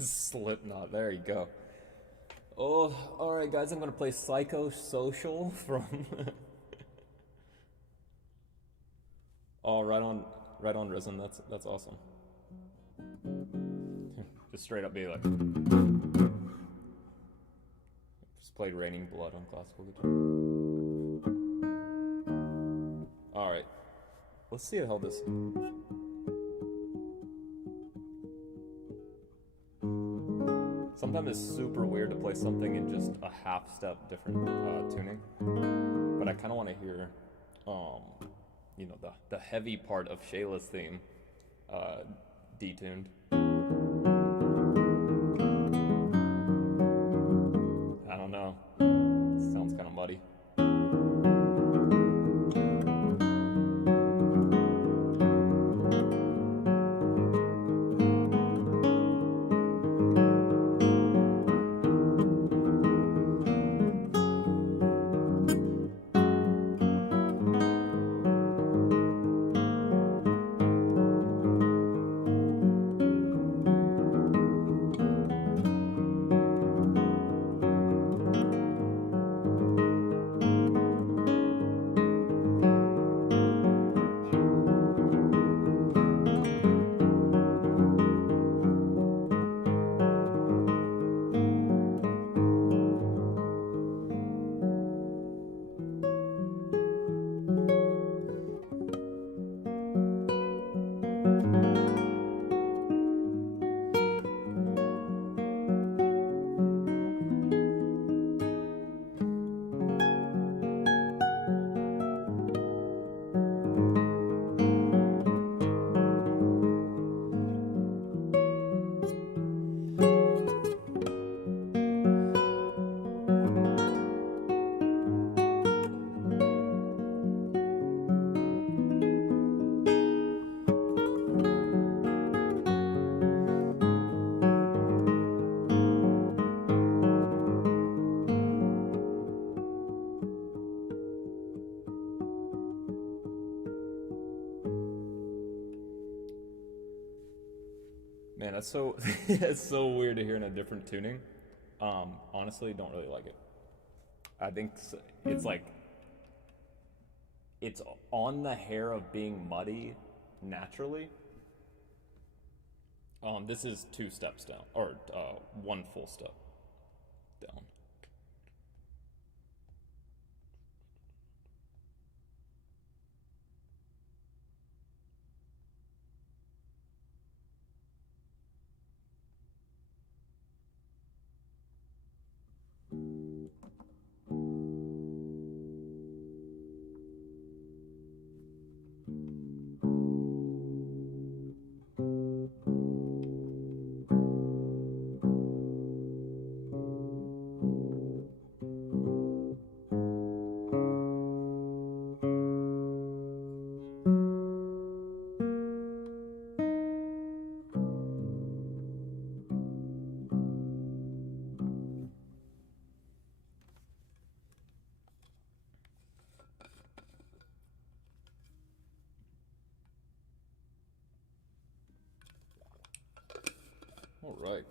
Slipknot, there you go. Oh, alright guys, I'm gonna play Psychosocial from Oh, right on Risen, that's awesome. Just straight up be like just played Raining Blood on classical guitar. Alright. Let's see how this sometimes it's super weird to play something in just a half step different tuning, but I kind of want to hear, the heavy part of Shayla's theme detuned. I don't know. It sounds kind of muddy. That's so it's so weird to hear in a different tuning. Honestly, don't really like it. I think it's like it's on the hair of being muddy naturally. This is two steps down, or one full step down. All right.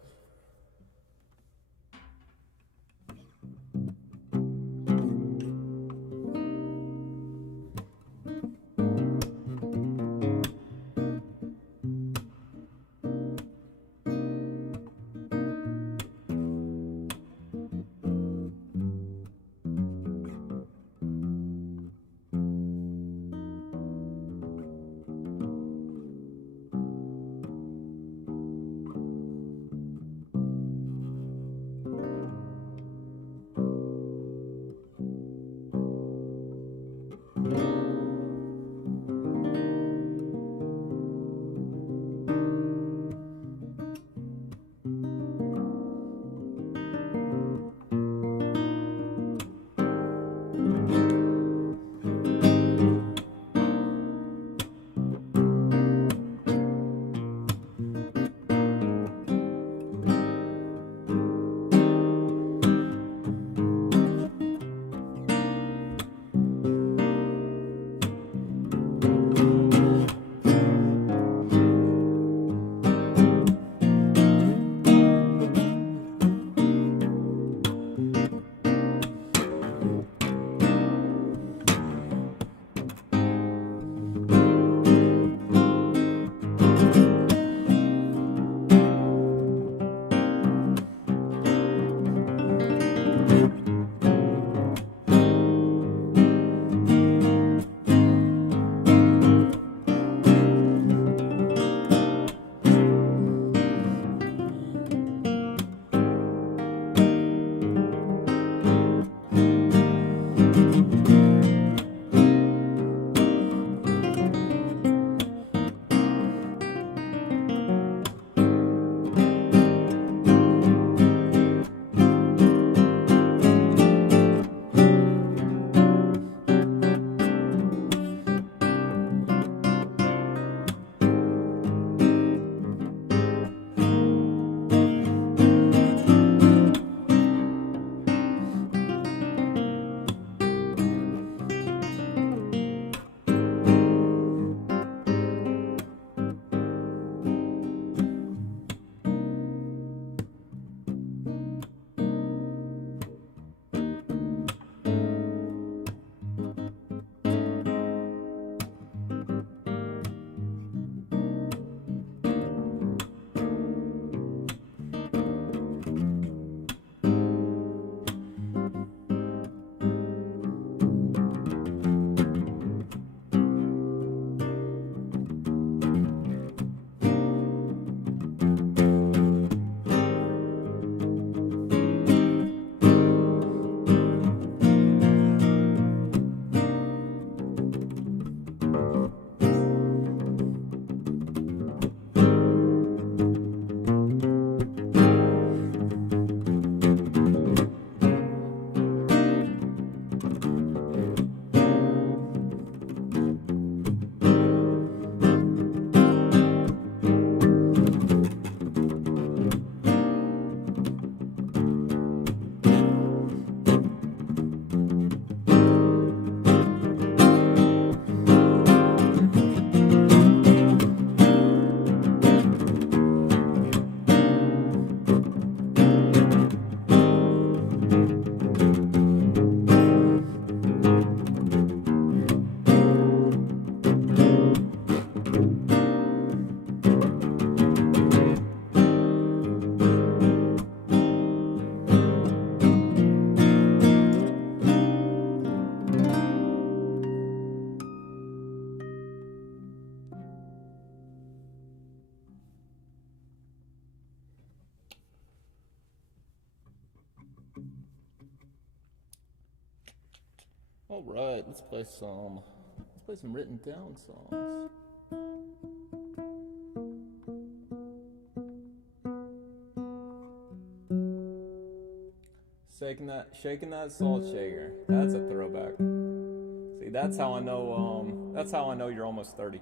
All right, let's play some. Let's play some written down songs. Shaking that salt shaker. That's a throwback. See, that's how I know. That's how I know you're almost 30.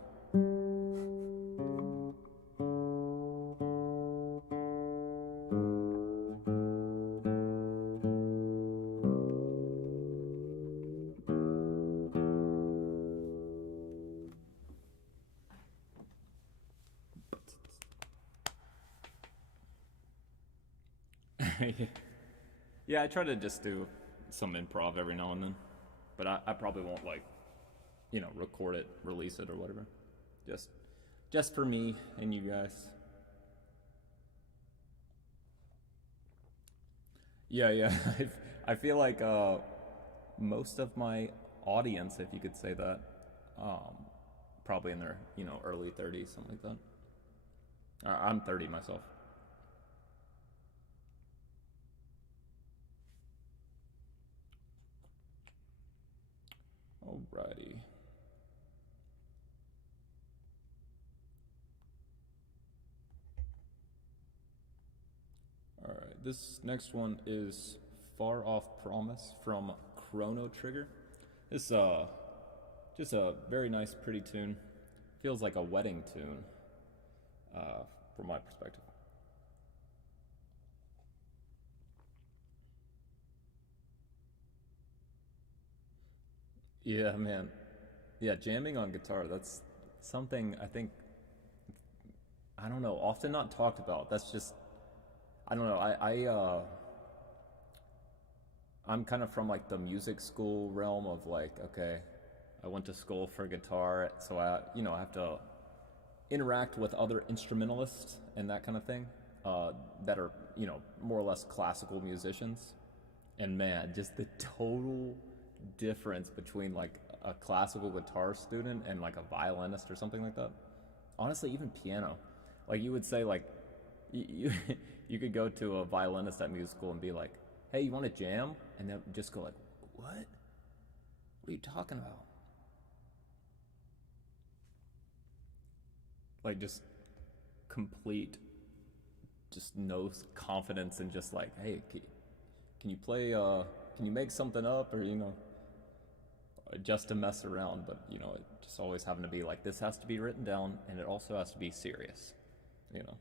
Yeah, I try to just do some improv every now and then, but I probably won't like, record it, release it, or whatever. Just, just for me and you guys. Yeah, yeah. I feel like most of my audience, if you could say that, um, probably in their early 30s, something like that. I'm 30 myself. Alrighty. Alright, this next one is Far Off Promise from Chrono Trigger. This just a very nice pretty tune. Feels like a wedding tune, from my perspective. Yeah, man. Yeah, jamming on guitar, that's something I think I don't know, often not talked about. That's just I don't know. I'm kind of from like the music school realm of like, okay, I went to school for guitar, so I have to interact with other instrumentalists and that kind of thing, that are, more or less classical musicians. And man, just the total difference between like a classical guitar student and like a violinist or something like that. Honestly, even piano. Like you would say, like you you could go to a violinist at music school and be like, "Hey, you want to jam?" And they'll just go like, "What? What are you talking about?" Like just complete, just no confidence and just like, "Hey, can you play? Can you make something up or just to mess around?" But it just always having to be like, this has to be written down and it also has to be serious. You know.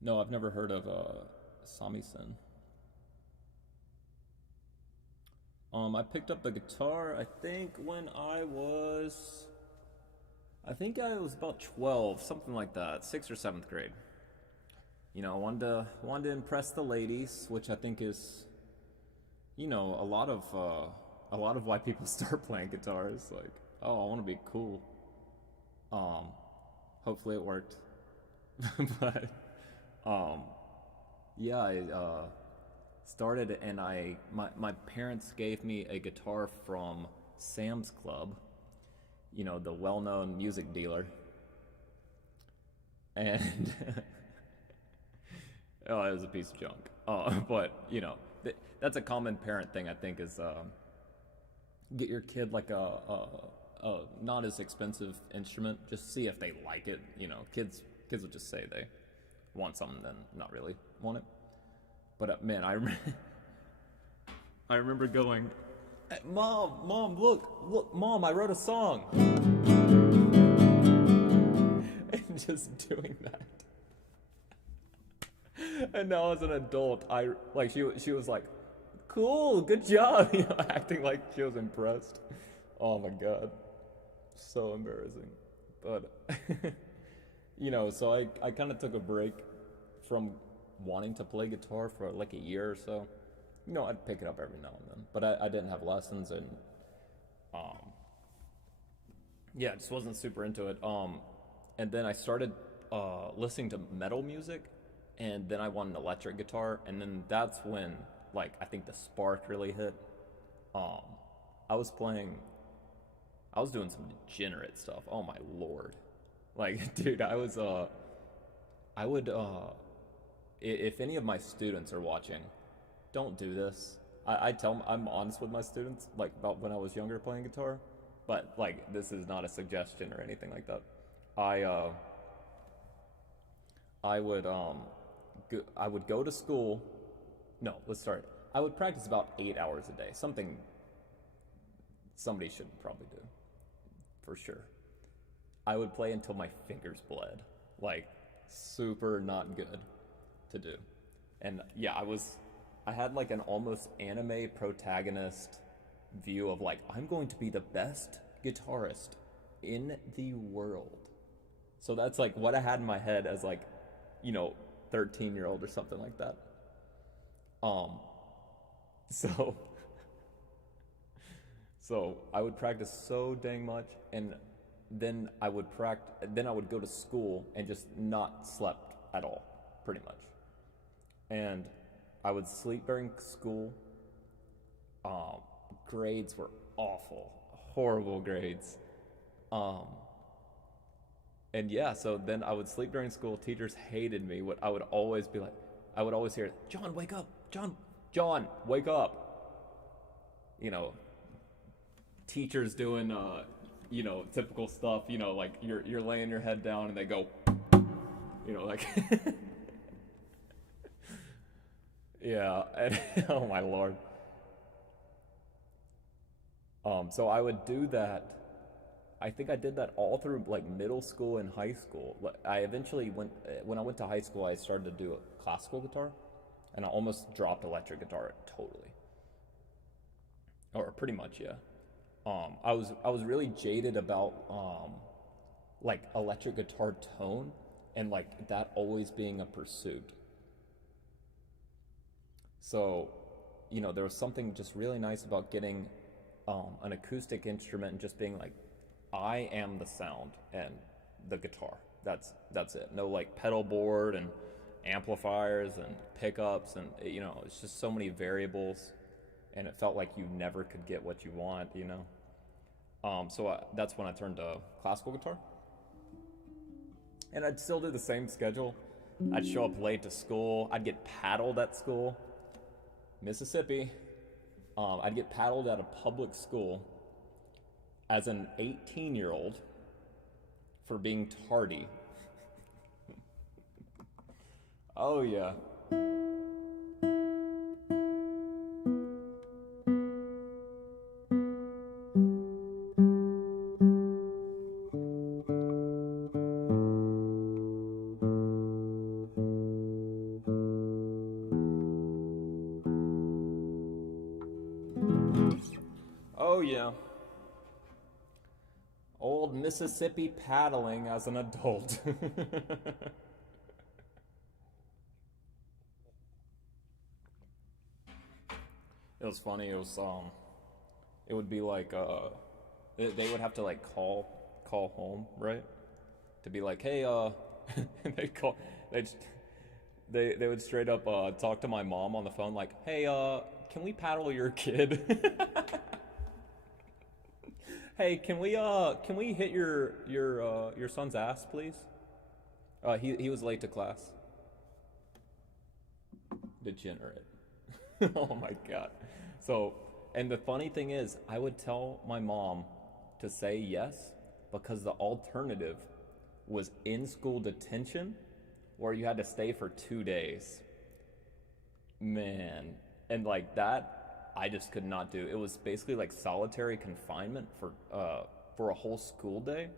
No, I've never heard of Samisen. I picked up the guitar. I think I was about 12, something like that, sixth or seventh grade. I wanted to impress the ladies, which I think is, a lot of why people start playing guitars. Like, oh, I want to be cool. Um, Hopefully it worked, but um, yeah, I started and my parents gave me a guitar from Sam's Club, the well-known music dealer, and oh, it was a piece of junk. But that's a common parent thing. I think is get your kid like a not as expensive instrument. Just see if they like it. Kids will just say they want something, then not really want it. But man, I remember going, "Hey, Mom, look, Mom, I wrote a song," and just doing that. And now as an adult, I like she was like, "Cool, good job," acting like she was impressed. Oh my god, so embarrassing. But so I kind of took a break from wanting to play guitar for like a year or so. I'd pick it up every now and then, but I didn't have lessons, and um, yeah, I just wasn't super into it. And then I started listening to metal music, and then I want an electric guitar, and then that's when like I think the spark really hit. Um, I was playing, I was doing some degenerate stuff. Oh my lord, like dude, I would if any of my students are watching, don't do this. I tell them, I'm honest with my students, like about when I was younger playing guitar, but like this is not a suggestion or anything like that. I uh, I would I would go to school. No, let's start. I would practice about 8 hours a day. Something somebody should probably do for sure. I would play until my fingers bled, like super not good to do. And yeah, I had like an almost anime protagonist view of like I'm going to be the best guitarist in the world. So that's like what I had in my head as like, you know, 13-year-old or something like that. Um so so I would practice so dang much, and then I would go to school and just not slept at all, pretty much. And I would sleep during school. Um, Grades were awful, horrible grades. Um, and yeah, so then I would sleep during school. Teachers hated me. What I would always be like, I would always hear, "John, wake up! John, wake up!" You know, teachers doing, typical stuff. You know, like you're laying your head down and they go, like, yeah. And, oh my lord. So I would do that. I think I did that all through like middle school and high school. I eventually when I went to high school, I started to do classical guitar, and I almost dropped electric guitar totally, or pretty much, yeah. I was really jaded about like electric guitar tone and like that always being a pursuit. So, there was something just really nice about getting an acoustic instrument and just being like, I am the sound and the guitar. That's it. No like pedal board and amplifiers and pickups and it's just so many variables, and it felt like you never could get what you want. That's when I turned to classical guitar, and I'd still do the same schedule. I'd show up late to school. I'd get paddled at school, Mississippi. I'd get paddled at a public school as an 18-year-old for being tardy. Oh yeah. Oh yeah. Old Mississippi paddling as an adult. It was funny. It would be like they would have to like call home, right? To be like, hey, they call they they would straight up talk to my mom on the phone like, hey, can we paddle your kid? Hey, can we hit your son's ass, please? He was late to class. Degenerate. Oh my god. So, and the funny thing is, I would tell my mom to say yes because the alternative was in-school detention, where you had to stay for 2 days. Man, and like that, I just could not do. It was basically like solitary confinement for a whole school day.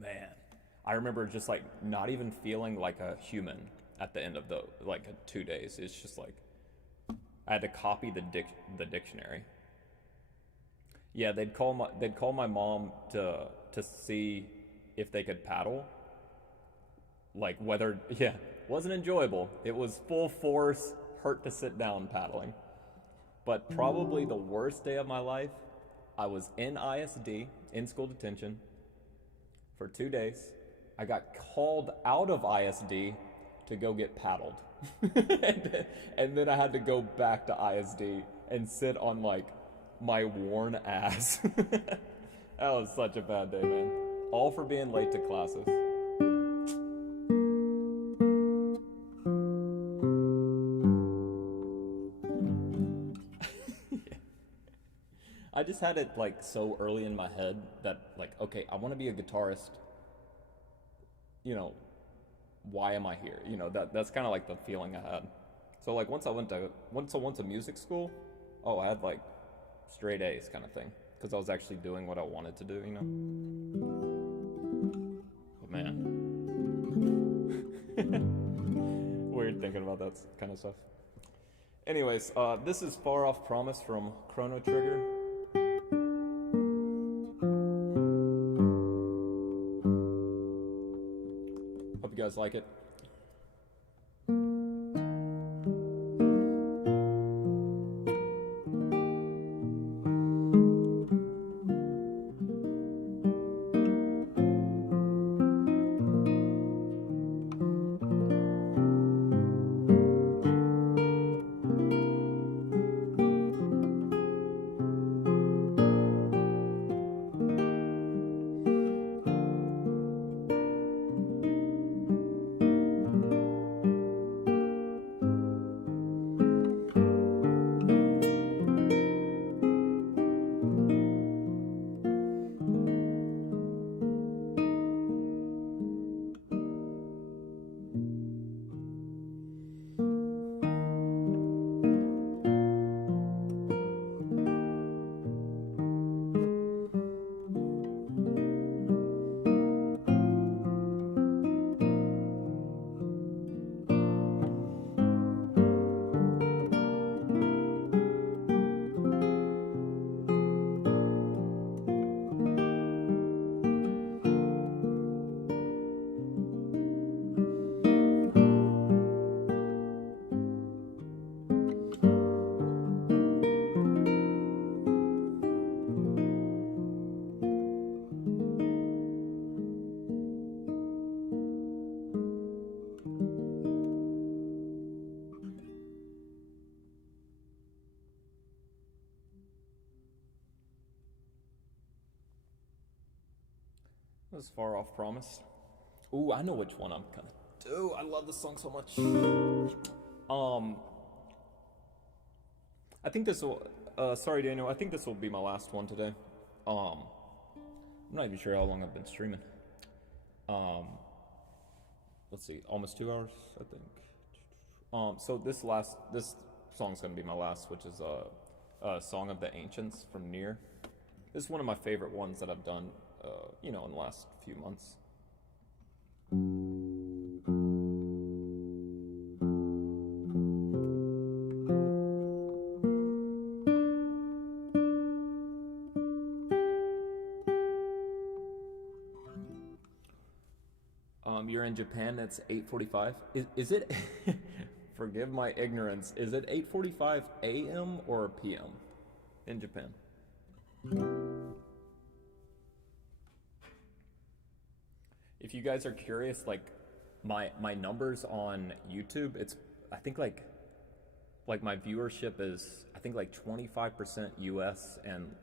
Man, I remember just like not even feeling like a human at the end of the 2 days. It's just like I had to copy the dictionary. Yeah, they'd call my mom to see if they could paddle. Like whether yeah, wasn't enjoyable. It was full force, hurt to sit down paddling. But probably the worst day of my life, I was in ISD, in school detention, for 2 days. I got called out of ISD to go get paddled. and then I had to go back to ISD and sit on like my worn ass. That was such a bad day, man. All for being late to classes. I just had it like so early in my head that like, okay, I want to be a guitarist. You know, why am I here? That's kind of like the feeling I had. So like once I went to music school, oh, I had like straight A's kind of thing because I was actually doing what I wanted to do. But man, weird thinking about that kind of stuff. Anyways, this is Far Off Promise from Chrono Trigger. Hope you guys like it. This is Far Off Promise. Ooh, I know which one I'm gonna do. I love this song so much. Um, I think this will. Sorry, Daniel. I think this will be my last one today. I'm not even sure how long I've been streaming. Um, let's see, almost 2 hours, I think. So this song's gonna be my last, which is a Song of the Ancients from Nier. This is one of my favorite ones that I've done, in the last few months. You're in Japan. It's 8:45. Is it? Forgive my ignorance. Is it 8:45 a.m. or p.m. in Japan? If you guys are curious, like my numbers on YouTube, it's I think like my viewership is I think like 25% US and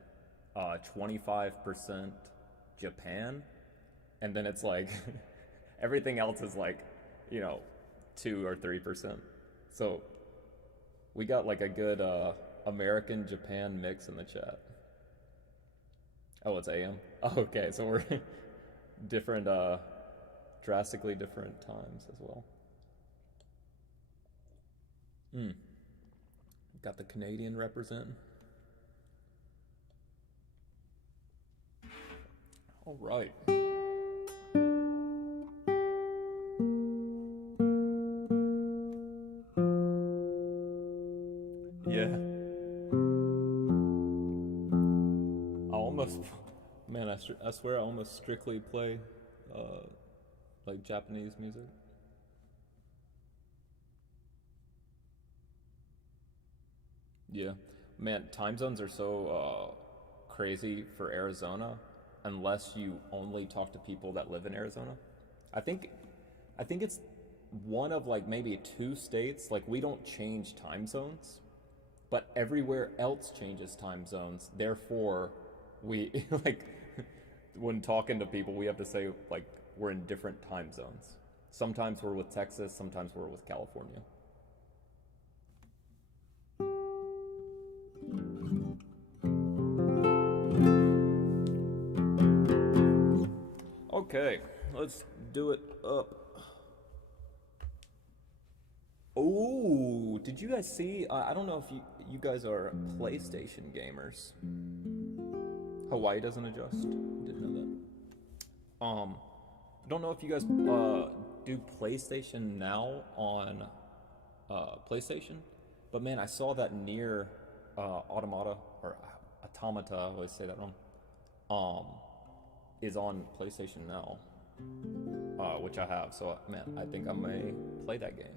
25% Japan, and then it's like everything else is like, 2 or 3%. So we got like a good American Japan mix in the chat. Oh, it's AM. Oh, okay, so we're different, drastically different times as well. Got the Canadian representing. All right. Yeah. Man, I swear I almost strictly play, like Japanese music. Yeah. Man, time zones are so crazy for Arizona unless you only talk to people that live in Arizona. I think I think it's one of like maybe two states like we don't change time zones, but everywhere else changes time zones. Therefore, we like when talking to people, we have to say like we're in different time zones. Sometimes we're with Texas, sometimes we're with California. Okay, let's do it up. Oh, did you guys see? I don't know if you guys are PlayStation gamers. Hawaii doesn't adjust. Didn't know that. I don't know if you guys do PlayStation Now on PlayStation, but man, I saw that near Automata or Automata. I always say that wrong. Is on PlayStation Now, which I have. So man, I think I may play that game.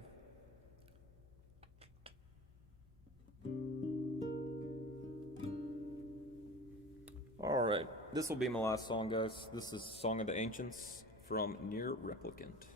Alright, this will be my last song, guys. This is Song of the Ancients from Near Replicant.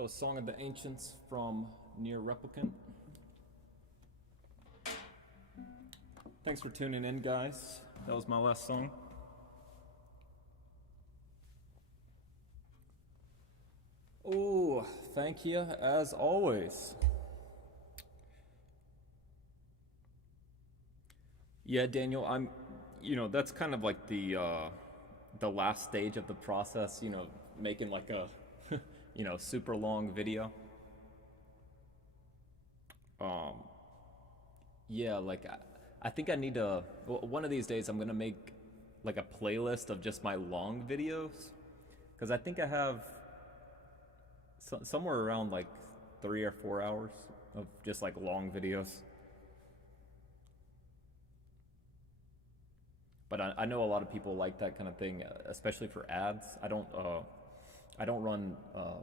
That was Song of the Ancients from Near Replicant. Thanks for tuning in, guys. That was my last song. Oh, thank you as always. Yeah, Daniel, that's kind of like the last stage of the process, making like a super long video. Um, yeah, like I think I need to one of these days I'm going to make like a playlist of just my long videos cuz I think I have somewhere around like 3 or 4 hours of just like long videos. But I know a lot of people like that kind of thing, especially for ads. I don't run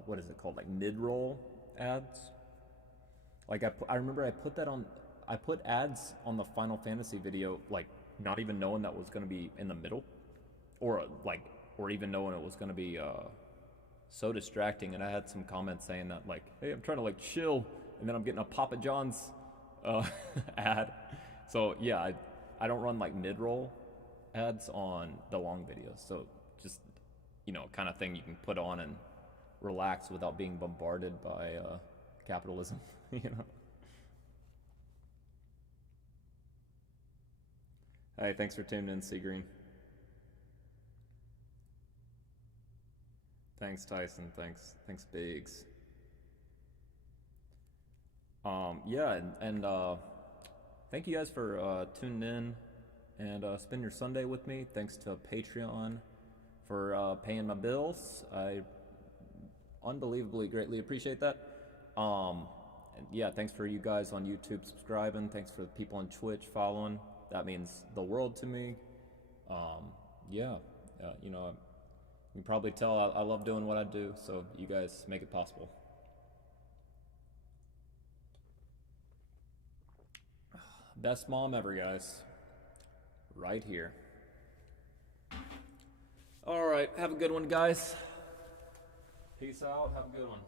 what is it called, like mid-roll ads. Like I remember I put ads on the Final Fantasy video, like not even knowing that was going to be in the middle, or or even knowing it was going to be so distracting. And I had some comments saying that like, hey, I'm trying to like chill, and then I'm getting a Papa John's uh, ad. So yeah, I don't run like mid-roll ads on the long videos. So just kind of thing you can put on and relax without being bombarded by capitalism. you know. Hey, thanks for tuning in, Sea Green. Thanks, Tyson. Thanks, Biggs. Yeah, and thank you guys for tuning in and spend your Sunday with me. Thanks to Patreon for paying my bills. I unbelievably greatly appreciate that. And yeah, thanks for you guys on YouTube subscribing. Thanks for the people on Twitch following. That means the world to me. Yeah, you know, you can probably tell I love doing what I do, so you guys make it possible. Best mom ever, guys. Right here. All right, have a good one, guys. Peace out. Have a good one.